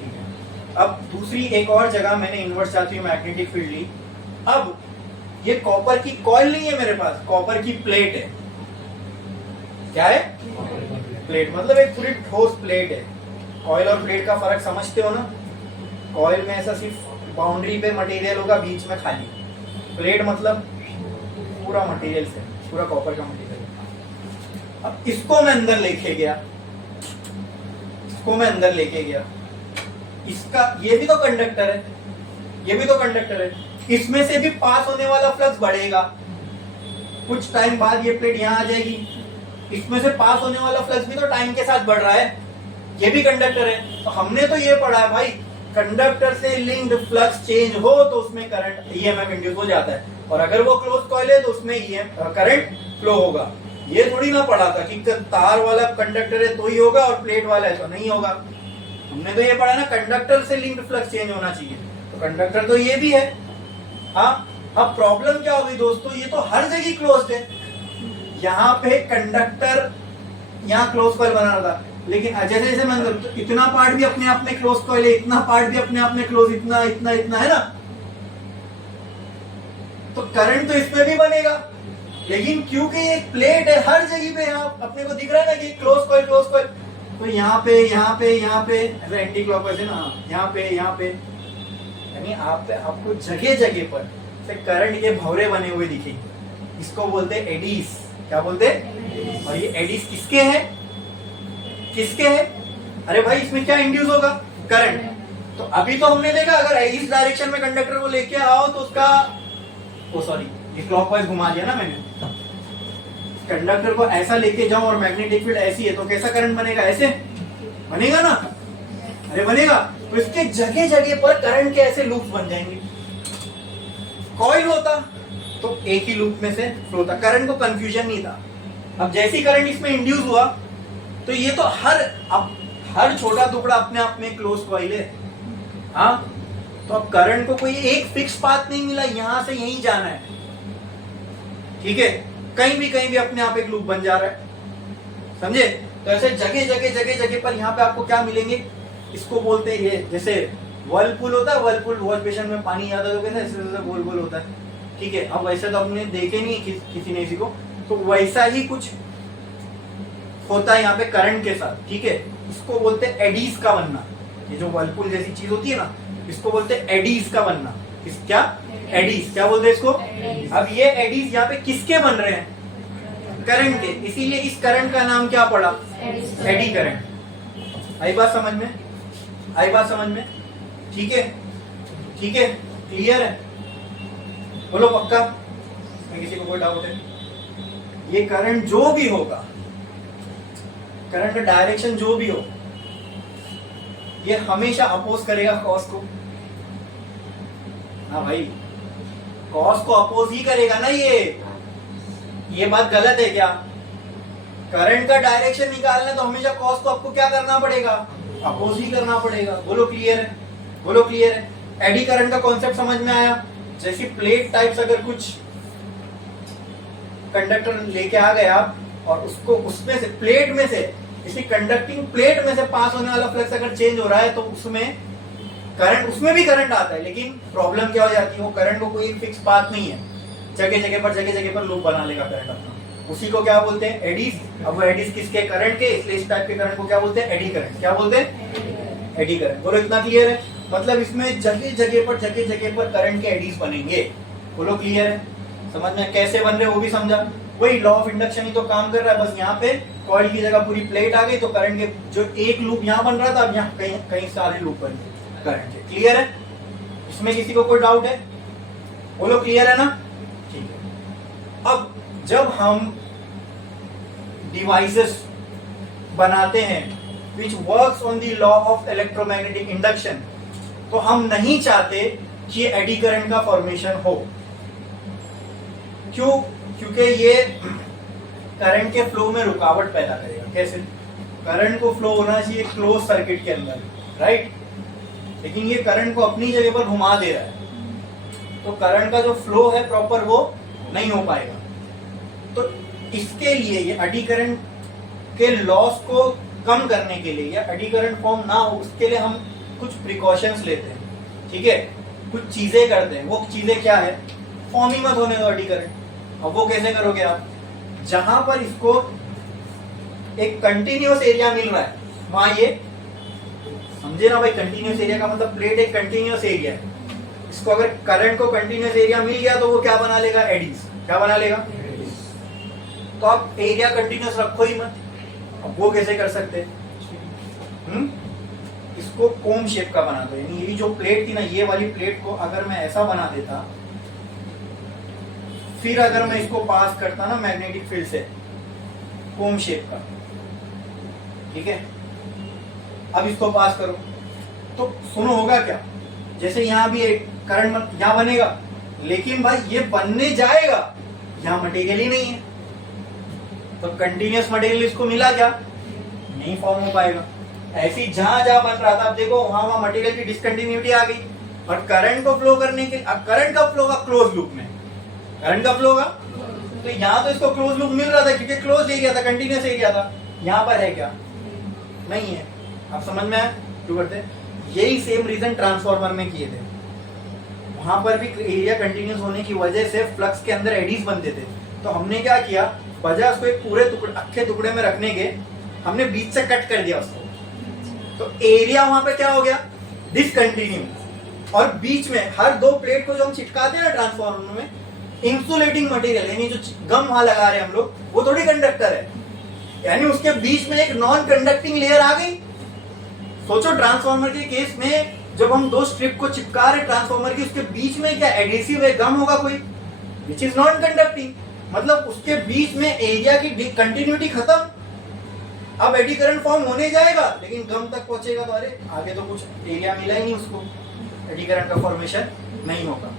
ठीक है। अब दूसरी एक और जगह मैंने इन्वर्स जाती हुई मैग्नेटिक फील्ड ली। अब ये कॉपर की कॉइल नहीं है मेरे पास, कॉपर की प्लेट है। क्या है? प्लेट, मतलब एक पूरी ठोस प्लेट है। कॉइल और प्लेट का फर्क समझते हो ना? कॉइल में ऐसा सिर्फ बाउंड्री पे मटेरियल होगा, बीच में खाली। प्लेट मतलब पूरा मटेरियल से, पूरा कॉपर का मटेरियल। अब इसको मैं अंदर लेके गया, इसको मैं अंदर लेके गया, इसका ये भी तो कंडक्टर है, ये भी तो कंडक्टर है। इसमें से भी पास होने वाला फ्लक्स बढ़ेगा। कुछ टाइम बाद ये प्लेट यहाँ आ जाएगी, इसमें से पास होने वाला फ्लक्स भी तो टाइम के साथ बढ़ रहा है, ये भी कंडक्टर है। तो हमने तो ये पढ़ा है भाई, कंडक्टर से लिंक्ड फ्लक्स चेंज हो तो उसमें करंट ईएमएफ इंड्यूस हो जाता है, और अगर वो क्लोज कॉइल है तो उसमें करंट फ्लो होगा। ये थोड़ी ना पढ़ा था कि तार वाला कंडक्टर है तो ही होगा और प्लेट वाला है तो नहीं होगा। हमने तो ये पढ़ा ना, कंडक्टर से लिंक्ड फ्लक्स चेंज होना चाहिए, तो कंडक्टर तो ये भी है। हाँ, अब प्रॉब्लम क्या होगी दोस्तों? ये तो हर जगह क्लोज्ड है। यहाँ पे कंडक्टर यहाँ क्लोज कॉइल बना रहा था, लेकिन जैसे जैसे मैं तो इतना पार्ट भी अपने आप में क्लोज कॉइल है, इतना पार्ट भी अपने आप में क्लोज, इतना इतना इतना है ना, तो करंट तो इसमें भी बनेगा। लेकिन क्योंकि ये प्लेट है हर जगह पे, यहाँ अपने को दिख रहा है ना कि क्लोज कॉइल क्लोज कॉइल, तो यहाँ पे यहाँ पे यहाँ पे एंटी क्लॉकवाइज है ना, यहाँ पे यानी आपको जगह जगह पर से करंट के भंवरे बने हुए दिखेंगे। इसको बोलते हैं एडीज। क्या बोलते हैं? और ये एडीज किसके हैं? किसके हैं? अरे भाई इसमें क्या इंड्यूस होगा? करंट। तो अभी तो हमने देखा अगर इस डायरेक्शन में कंडक्टर को लेके आओ तो उसका ये क्लॉकवाइज घुमा दिया ना मैंने, कंडक्टर को ऐसा लेके जाऊं और मैग्नेटिक फील्ड ऐसी है तो कैसा करंट बनेगा? ऐसे बनेगा ना? अरे बनेगा। तो इसके जगह जगह पर करंट के ऐसे लूप्स बन जाएंगे। कॉइल होता तो एक ही लूप में से फ्लो होता, करंट को कंफ्यूजन नहीं था। अब जैसी करंट इसमें इंड्यूस हुआ तो ये तो हर छोटा टुकड़ा अपने आप में क्लोज कॉइल है। हाँ, तो अब करंट को कोई एक फिक्स पाथ नहीं मिला, यहां से यहीं जाना है, ठीक है? कहीं भी अपने आप एक लूप बन जा रहा है, समझे? तो ऐसे जगह पर यहाँ पे आपको क्या मिलेंगे? इसको बोलते हैं, ये जैसे वर्लपूल होता है, वर्लपूल वॉश बेसिन में पानी आता है तो कैसे ऐसे गोल गोल होता है, ठीक है? अब वैसे तो हमने देखे नहीं किसी ने इसी को, तो वैसा ही कुछ होता है यहाँ पे करंट के साथ, ठीक है? इसको बोलते हैं एडीज का बनना। ये जो वर्लपूल जैसी चीज होती है ना, इसको बोलते हैं एडीज का बनना। क्या? एडीज। क्या बोलते हैं इसको? अब ये एडीज यहाँ पे किसके बन रहे हैं? करंट के। इसीलिए इस करंट का नाम क्या पड़ा? Eddy current. आई बात समझ में? आई बात समझ में? ठीक है, ठीक है, क्लियर है? बोलो पक्का? किसी को कोई डाउट है? ये करंट जो भी होगा, करंट का डायरेक्शन जो भी हो, ये हमेशा अपोज करेगा कॉस को। हाँ भाई, कॉस को अपोज ही करेगा ना। ये बात गलत है क्या? करंट का डायरेक्शन निकालना तो हमेशा कॉस को आपको क्या करना पड़ेगा? अपोज ही करना पड़ेगा। बोलो क्लियर है? बोलो क्लियर है? एडी करंट का कॉन्सेप्ट समझ में आया? जैसी प्लेट टाइप्स अगर कुछ कंडक्टर लेके आ गए आप और उसको उसमें से प्लेट में से किसी कंडक्टिंग प्लेट में से पास होने वाला फ्लक्स अगर चेंज हो रहा है तो उसमें करंट, उसमें भी करंट आता है, लेकिन प्रॉब्लम क्या हो जाती है? वो करंट को कोई फिक्स पाथ नहीं है, जगह जगह पर लूप बना लेगा करंट अपना। उसी को क्या बोलते हैं? एडीज। अब वो एडीज किसके? करंट के। इसलिए इस टाइप के करंट को क्या बोलते हैं? Eddy current. क्या बोलते हैं? Eddy current. बोलो इतना क्लियर है? मतलब इसमें जगह जगह पर करंट के एडीज बनेंगे। बोलो क्लियर है? समझ में कैसे बन रहे वो भी समझा? वही लॉ ऑफ इंडक्शन ही तो काम कर रहा है। बस यहाँ पे कॉइल की जगह पूरी प्लेट आ गई तो करंट के जो एक लूप यहाँ बन रहा था अब यहाँ कहीं सारे लूप बन गए करंट के। क्लियर है? इसमें किसी को कोई डाउट है? बोलो क्लियर है ना? ठीक है। अब जब हम डिवाइसेस बनाते हैं which works on the law of electromagnetic induction, तो हम नहीं चाहते कि एडी करंट का फॉर्मेशन हो। क्यों? क्योंकि ये करंट के फ्लो में रुकावट पैदा करेगा। कैसे? करंट को फ्लो होना चाहिए क्लोज सर्किट के अंदर, राइट? लेकिन ये करंट को अपनी जगह पर घुमा दे रहा है, तो करंट का जो फ्लो है प्रॉपर वो नहीं हो पाएगा। तो इसके लिए ये एडी करंट के लॉस को कम करने के लिए या एडी करंट फॉर्म ना हो उसके लिए हम कुछ प्रिकॉशंस लेते हैं, ठीक है? कुछ चीजें करते हैं। वो चीजें क्या है? फॉर्म ही मत होने दो एडी करंट। अब वो कैसे करोगे आप? जहां पर इसको एक कंटिन्यूअस एरिया मिल रहा है वहां ये, समझे ना भाई? कंटिन्यूअस एरिया का मतलब प्लेट एक कंटिन्यूअस एरिया है। इसको अगर करंट को कंटिन्यूअस एरिया मिल गया तो वो क्या बना लेगा? एडीज। क्या बना लेगा? तो आप एरिया कंटिन्यूअस रखो ही मत। अब वो कैसे कर सकते? इसको कोम शेप का बना दो। यानी ये जो प्लेट थी ना, ये वाली प्लेट को अगर मैं ऐसा बना देता, फिर अगर मैं इसको पास करता ना मैग्नेटिक फील्ड से कोम शेप का, ठीक है? अब इसको पास करो तो सुनो होगा क्या? जैसे यहाँ भी एक करंट यहाँ बनेगा, लेकिन भाई ये बनने जाएगा, यहाँ मटेरियल ही नहीं है, तो कंटिन्यूअस मटेरियल इसको मिला क्या? नहीं फॉर्म हो पाएगा। ऐसी जहां जहां बन रहा था, अब देखो वहां मटेरियल की डिसकंटिन्यूटी आ गई। और करंट को फ्लो करने के, अब करंट का फ्लो होगा क्लोज लूप में, करंट का फ्लो होगा तो यहाँ तो इसको क्लोज लूप मिल रहा था क्योंकि क्लोज एरिया था, कंटिन्यूअस एरिया था। यहाँ पर है क्या? नहीं है। आप समझ में आया क्यों करते? यही सेम रीजन ट्रांसफार्मर में किए थे। वहां पर भी एरिया कंटिन्यूअस होने की वजह से फ्लक्स के अंदर एडीज बनते थे। तो हमने क्या किया, बजाय उसको एक पूरे टुकड़े, अक्खे टुकड़े में रखने के, हमने बीच से कट कर दिया उसको। तो एरिया वहां पे क्या हो गया? डिसकंटिन्यू। और बीच में हर दो प्लेट को जो हम चिटकाते हैं ना ट्रांसफार्मर में, इंसुलेटिंग मटेरियल यानी जो गम वहां लगा रहे हैं हम लोग, वो थोड़ी कंडक्टर है, यानी उसके बीच में एक नॉन कंडक्टिंग लेयर आ गई। सोचो ट्रांसफार्मर के केस में जब हम दो स्ट्रिप को चिपका रहे ट्रांसफार्मर की, उसके बीच में क्या एडहेसिव है, गम होगा कोई, विच इज नॉन कंडक्टिंग, मतलब उसके बीच में एरिया की कंटिन्यूटी खत्म। अब एडी करंट फॉर्म होने जाएगा लेकिन गम तक पहुंचेगा तो अरे आगे तो कुछ एरिया मिला ही नहीं उसको, एडी करंट का फॉर्मेशन नहीं होगा,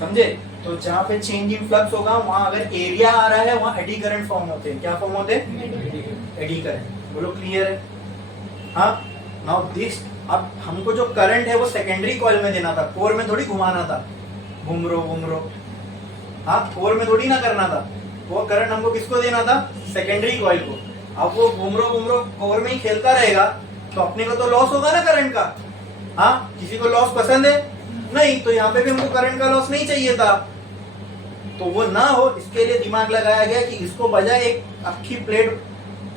समझे। तो जहां पे चेंज इन फ्लक्स होगा वहां अगर एरिया आ रहा है वहां एडी करंट फॉर्म होते हैं। क्या फॉर्म होते हैं? Eddy current. बोलो क्लियर है? हाँ। नाउ दिस, अब हमको जो करंट है वो सेकेंडरी कॉइल में देना था, कोर में थोड़ी घुमाना था, घुमरो। हाँ, कोर में थोड़ी ना करना था, वो करंट हमको किसको देना था? सेकेंडरी कॉइल को। अब वो घुमरो कोर में ही खेलता रहेगा तो अपने को तो लॉस होगा ना करंट का। हाँ, किसी को लॉस पसंद है? नहीं, तो यहाँ पे भी हमको करंट का लॉस नहीं चाहिए था, तो वो ना हो इसके लिए दिमाग लगाया गया कि इसको बजाय एक अक्खी प्लेट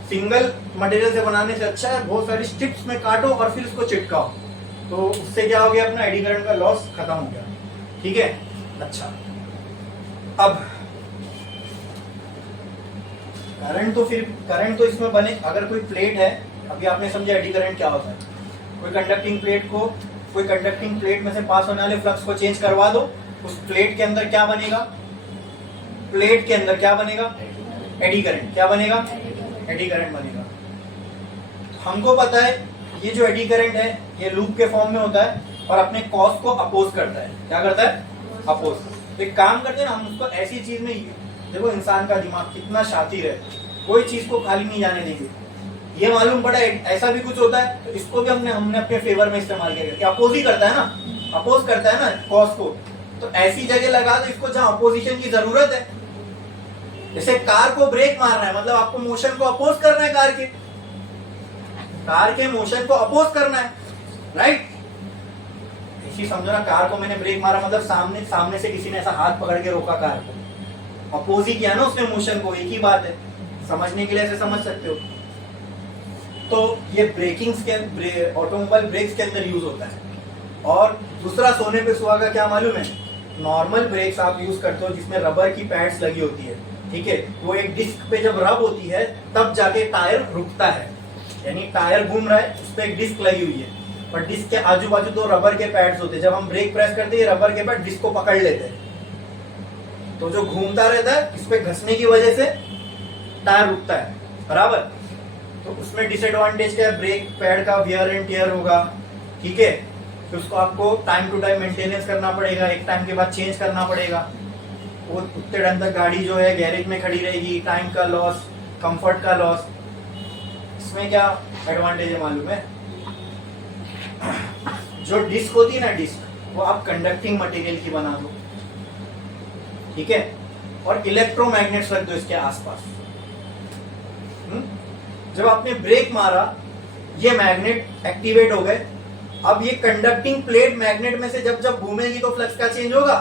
सिंगल मटेरियल से बनाने से अच्छा है बहुत सारी स्ट्रिप्स में काटो और फिर उसको चिपकाओ, तो उससे क्या हो गया, अपना एडी करंट का लॉस खत्म हो गया। ठीक है, अच्छा। अब करंट तो इसमें बने, अगर कोई प्लेट है, अभी आपने समझा एडी करंट क्या होता है, कोई कंडक्टिंग प्लेट में से पास होने वाले फ्लक्स को चेंज करवा दो, उस प्लेट के अंदर क्या बनेगा? प्लेट के अंदर क्या बनेगा? Eddy current. क्या बनेगा? एडी करंट बनेगा। हमको पता है ये जो एडी करंट है ये लूप के फॉर्म में होता है और अपने कॉज को अपोज करता है। क्या करता है? अपोज। एक काम करते हैं ना हम उसको ऐसी चीज में, देखो इंसान का दिमाग कितना शातिर है, कोई चीज को खाली नहीं जाने देंगे। ये मालूम पड़ा ऐसा भी कुछ होता है तो इसको भी हमने अपने फेवर में इस्तेमाल किया कि अपोज ही करता है ना, अपोज करता है ना कॉज को, तो ऐसी जगह लगा दो इसको जहां अपोजिशन की जरूरत है। जैसे कार को ब्रेक मारना है, मतलब आपको मोशन को अपोज करना है, कार के मोशन को अपोज करना है, राइट। इसी समझो ना, कार को मैंने ब्रेक मारा मतलब सामने से किसी ने ऐसा हाथ पकड़ के रोका कार को, अपोज ही किया ना उसने मोशन को, एक ही बात है। समझने के लिए ऐसे समझ सकते हो। तो ये ब्रेकिंग्स के ऑटोमोबाइल ब्रेक्स के अंदर यूज होता है। और दूसरा सोने पे सुहागा क्या मालूम है? नॉर्मल ब्रेक्स आप यूज करते हो जिसमें रबर की पैड्स लगी होती है, ठीक है, वो एक डिस्क पे जब रब होती है तब जाके टायर रुकता है, यानी टायर घूम रहा है, उस पे एक डिस्क लगी हुई है, और डिस्क के आजू बाजू दो रबर के पैड्स होते हैं। जब हम ब्रेक प्रेस करते हैं रबर के पैड डिस्क को पकड़ लेते हैं, तो जो घूमता रहता है इस पे घसने की वजह से टायर रुकता है, बराबर। तो उसमें डिसएडवांटेज क्या है? ब्रेक पैड का वियर एंड टियर होगा, ठीक है, तो उसको आपको टाइम टू टाइम मेंटेनेंस करना पड़ेगा, एक टाइम के बाद चेंज करना पड़ेगा। वो उतने टाइम तक गाड़ी जो है गैरेज में खड़ी रहेगी, टाइम का लॉस, कंफर्ट का लॉस। इसमें क्या एडवांटेज है मालूम है? जो डिस्क होती है ना, डिस्क, वो आप कंडक्टिंग मटेरियल की बना दो, ठीक है, और इलेक्ट्रोमैग्नेट्स रख दो इसके आसपास। जब आपने ब्रेक मारा ये मैग्नेट एक्टिवेट हो गए, अब ये कंडक्टिंग प्लेट मैग्नेट में से जब घूमेगी तो फ्लक्स का चेंज होगा,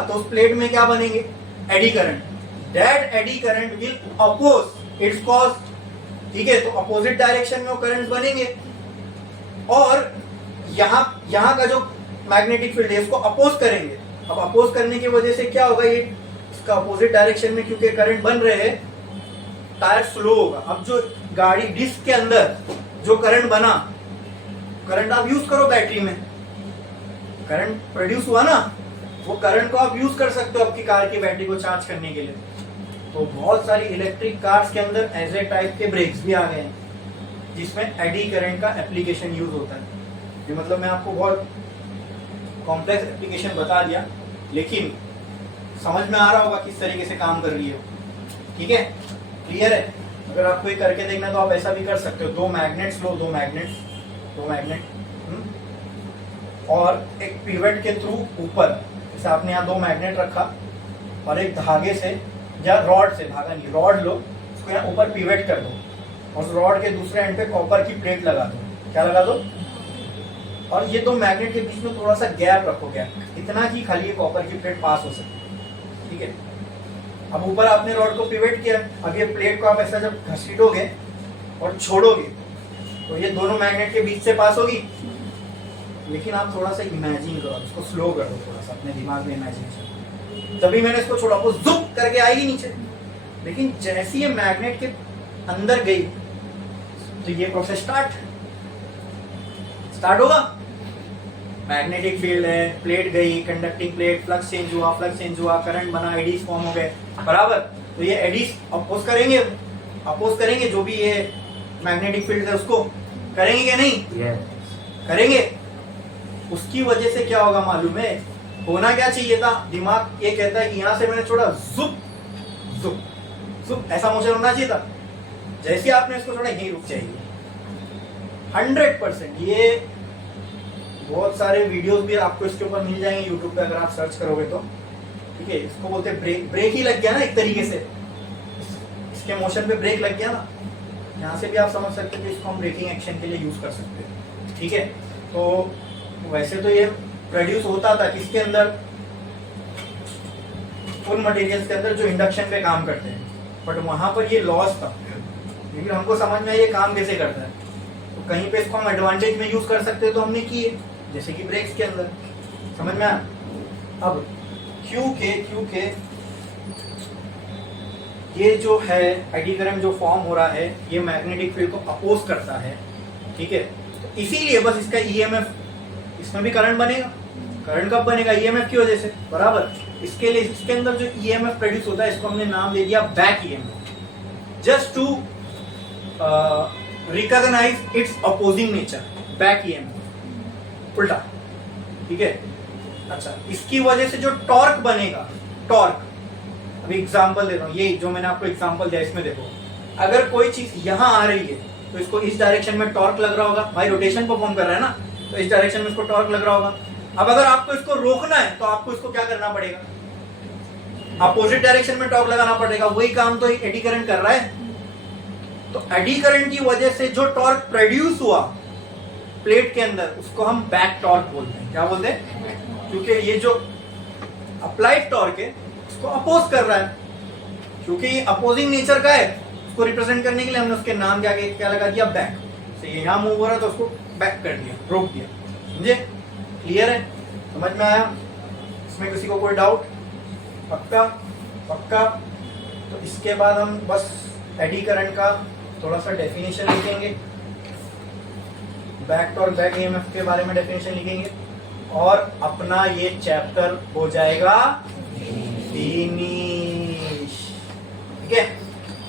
तो उस प्लेट में क्या बनेंगे? Eddy current. That eddy current will oppose its cause, ठीक है, तो अपोजिट डायरेक्शन में वो करंट बनेंगे, और यहाँ का जो मैग्नेटिक फील्ड है इसको अपोज करेंगे। अब अपोज करने की वजह से क्या होगा? ये इसका अपोजिट डायरेक्शन में क्योंकि करंट बन रहे हैं, टायर स्लो होगा। अब जो गाड़ी डिस्क के अंदर जो करंट बना, करंट आप यूज करो, बैटरी में करंट प्रोड्यूस हुआ ना, वो करंट को आप यूज कर सकते हो आपकी कार की बैटरी को चार्ज करने के लिए। तो बहुत सारी इलेक्ट्रिक कार्स के अंदर ऐसे टाइप के ब्रेक्स भी आ गए हैं जिसमें एडी करंट का एप्लीकेशन यूज होता है। ये मतलब मैं आपको बहुत कॉम्प्लेक्स एप्लीकेशन बता दिया, लेकिन समझ में आ रहा होगा किस तरीके से काम कर रही है, ठीक है, क्लियर है। अगर आपको ये करके देखना तो आप ऐसा भी कर सकते हो, दो मैग्नेट्स लो, दो मैग्नेट और एक पिवट के थ्रू ऊपर, जैसे आपने यहाँ दो मैग्नेट रखा और एक धागे से या रॉड से, धागा नहीं रॉड लो, उसको यहाँ ऊपर पिवट कर दो और उस रॉड के दूसरे एंड पे कॉपर की प्लेट लगा दो। क्या लगा दो? और ये दो मैग्नेट के बीच में थोड़ा सा गैप रखो, गैप इतना कि खाली ये कॉपर की प्लेट पास हो सके, ठीक है। अब ऊपर आपने रॉड को पिवट किया, अब ये प्लेट को आप ऐसा जब घसीटोगे और छोड़ोगे तो ये दोनों मैग्नेट के बीच से पास होगी। लेकिन आप थोड़ा सा इमेजिन करो, इसको स्लो कर दो थोड़ा सा अपने दिमाग में इमेजिनेशन। तभी मैंने इसको छोड़ा, वो जुप करके आएगी नीचे। लेकिन जैसे ये मैग्नेट के अंदर गई तो ये प्रोसेस स्टार्ट होगा। मैग्नेटिक फील्ड है, प्लेट गई, कंडक्टिंग प्लेट, फ्लक्स चेंज हुआ, करंट बना, एडीज फॉर्म हो गए, बराबर। तो ये एडीज अपोज करेंगे जो भी ये मैग्नेटिक फील्ड है उसको, करेंगे क्या नहीं? करेंगे। उसकी वजह से क्या होगा मालूम है? होना क्या चाहिए था? दिमाग ये कहता है कि यहां से मैंने छोड़ा, जुप जुप जुप, ऐसा मोशन होना चाहिए था। जैसे आपने इसको छोड़ा यहीं रुक जाएगी 100%। ये बहुत सारे वीडियोस भी आपको इसके ऊपर मिल जाएंगे यूट्यूब पे, अगर आप सर्च करोगे तो। ठीक है, इसको बोलते हैं ब्रेक ही लग गया ना एक तरीके से, इसके मोशन पे ब्रेक लग गया ना। यहाँ से भी आप समझ सकते हैं कि इसको हम ब्रेकिंग एक्शन के लिए यूज कर सकते हैं। ठीक है, तो वैसे तो ये प्रोड्यूस होता था किसके अंदर? उन मटेरियल्स के अंदर जो इंडक्शन पे काम करते हैं, बट वहां पर ये लॉस था। लेकिन हमको समझ में आया ये काम कैसे करता है, तो कहीं पे इसको हम एडवांटेज में यूज कर सकते हैं, तो हमने किए, जैसे कि ब्रेक्स के अंदर। समझ में आया? अब क्योंकि ये जो है एडी करंट जो फॉर्म हो रहा है, ये मैग्नेटिक फील्ड को अपोज करता है। ठीक है, तो इसीलिए बस इसका ईएमएफ, इसमें भी करंट बनेगा। करंट कब बनेगा? ईएमएफ की वजह से, बराबर। इसके लिए इसके अंदर जो ईएमएफ प्रोड्यूस होता है, इसको हमने नाम दे दिया back EMF, just to recognise its opposing nature. Back EMF, उल्टा। ठीक है, अच्छा, इसकी वजह से जो टॉर्क बनेगा, टॉर्क, अभी एग्जांपल दे रहा हूं, ये जो मैंने आपको एग्जांपल दिया, इसमें देखो, अगर कोई चीज यहां आ रही है तो इसको इस डायरेक्शन में टॉर्क लग रहा होगा, भाई रोटेशन परफॉर्म कर रहा है ना, तो इस डायरेक्शन में इसको टॉर्क लग रहा होगा। अब अगर आपको इसको रोकना है तो आपको इसको क्या करना पड़ेगा? अपोजिट डायरेक्शन में टॉर्क लगाना पड़ेगा। वही काम तो एडी करंट कर रहा है। तो एडी करंट की वजह से जो टॉर्क प्रोड्यूस हुआ प्लेट के अंदर, उसको हम बैक टॉर्क बोलते हैं। क्या बोलते हैं? क्योंकि ये जो अप्लाइड टॉर्क है उसको अपोज कर रहा है, क्योंकि अपोजिंग नेचर का है, उसको रिप्रेजेंट करने के लिए हमने उसके नाम क्या लगा दिया? बैक। से ये यहां मूव हो रहा है तो उसको बैक कर दिया, रोक दिया। समझे? क्लियर है? समझ में आया? इसमें किसी को कोई डाउट? पक्का? पक्का। तो इसके बाद हम बस एडी करंट का थोड़ा सा डेफिनेशन लिखेंगे, बैक टॉर्क, बैक ईएमएफ के बारे में डेफिनेशन लिखेंगे, और अपना ये चैप्टर हो जाएगा फिनिश। ठीक है,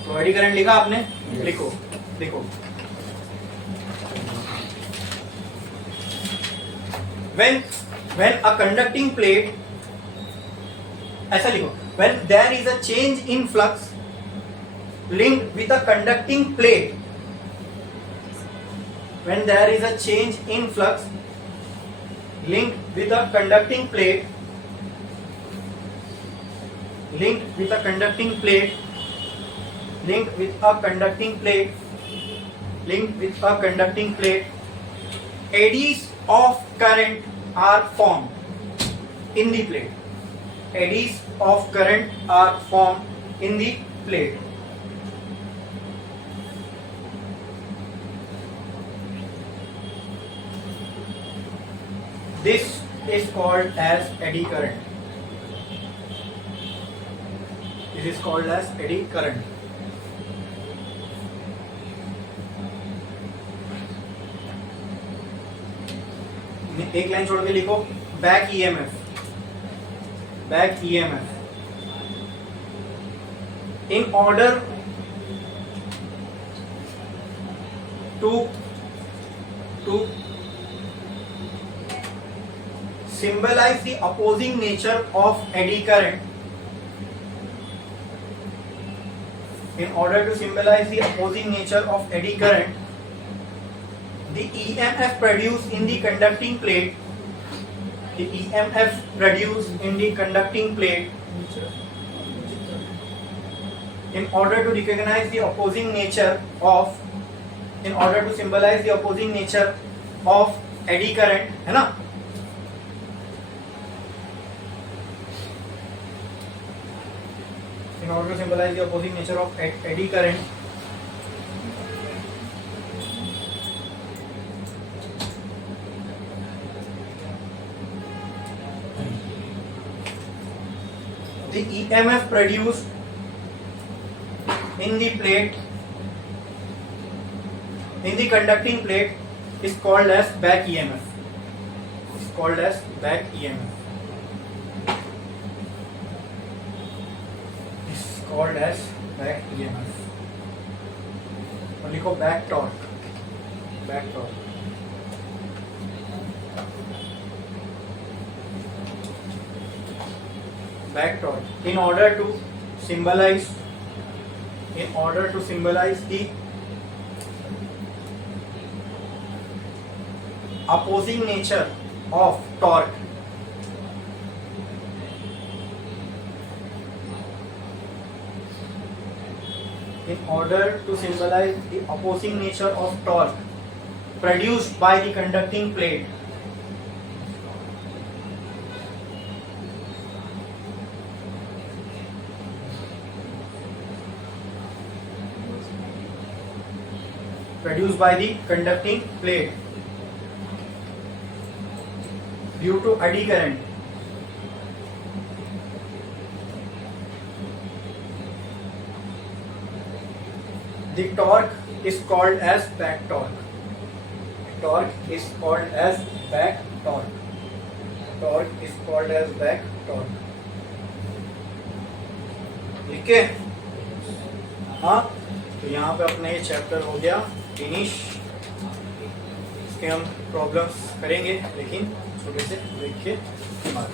तो एडी करंट लिखा आपने? लिखो लिखो। when a conducting plate, ऐसा लिखो, when there is a change in flux linked with a conducting plate, when there is a change in flux linked with a conducting plate, linked with a conducting plate, linked with a conducting plate, linked with a conducting plate, eddies of current are formed in the plate. Eddies of current are formed in the plate. This is called as eddy current. This is called as eddy current. एक लाइन छोड़ के लिखो, back EMF, back EMF. In order to symbolize the opposing nature of eddy current, in order to symbolize the opposing nature of eddy current, the EMF produced in the conducting plate, the EMF produced in the conducting plate, in order to recognize the opposing nature of, in order to symbolize the opposing nature of eddy current, है ना? In order to symbolize the opposing nature of eddy current, the EMF produced in the plate, in the conducting plate, is called as back EMF. Is called as back EMF. Is called as back EMF. और लिखो back torque. Back torque. Back torque. In order to symbolize the opposing nature of torque, in order to symbolize the opposing nature of torque produced by the conducting plate, due to eddy current, the torque is called as back torque. Torque is called as back torque. Torque is called as back torque. ठीक है? हाँ, तो यहाँ पे अपना ये चैप्टर हो गया फिनिश. इसके हम प्रॉब्लम्स करेंगे लेकिन छोटे से ब्रेक के बाद.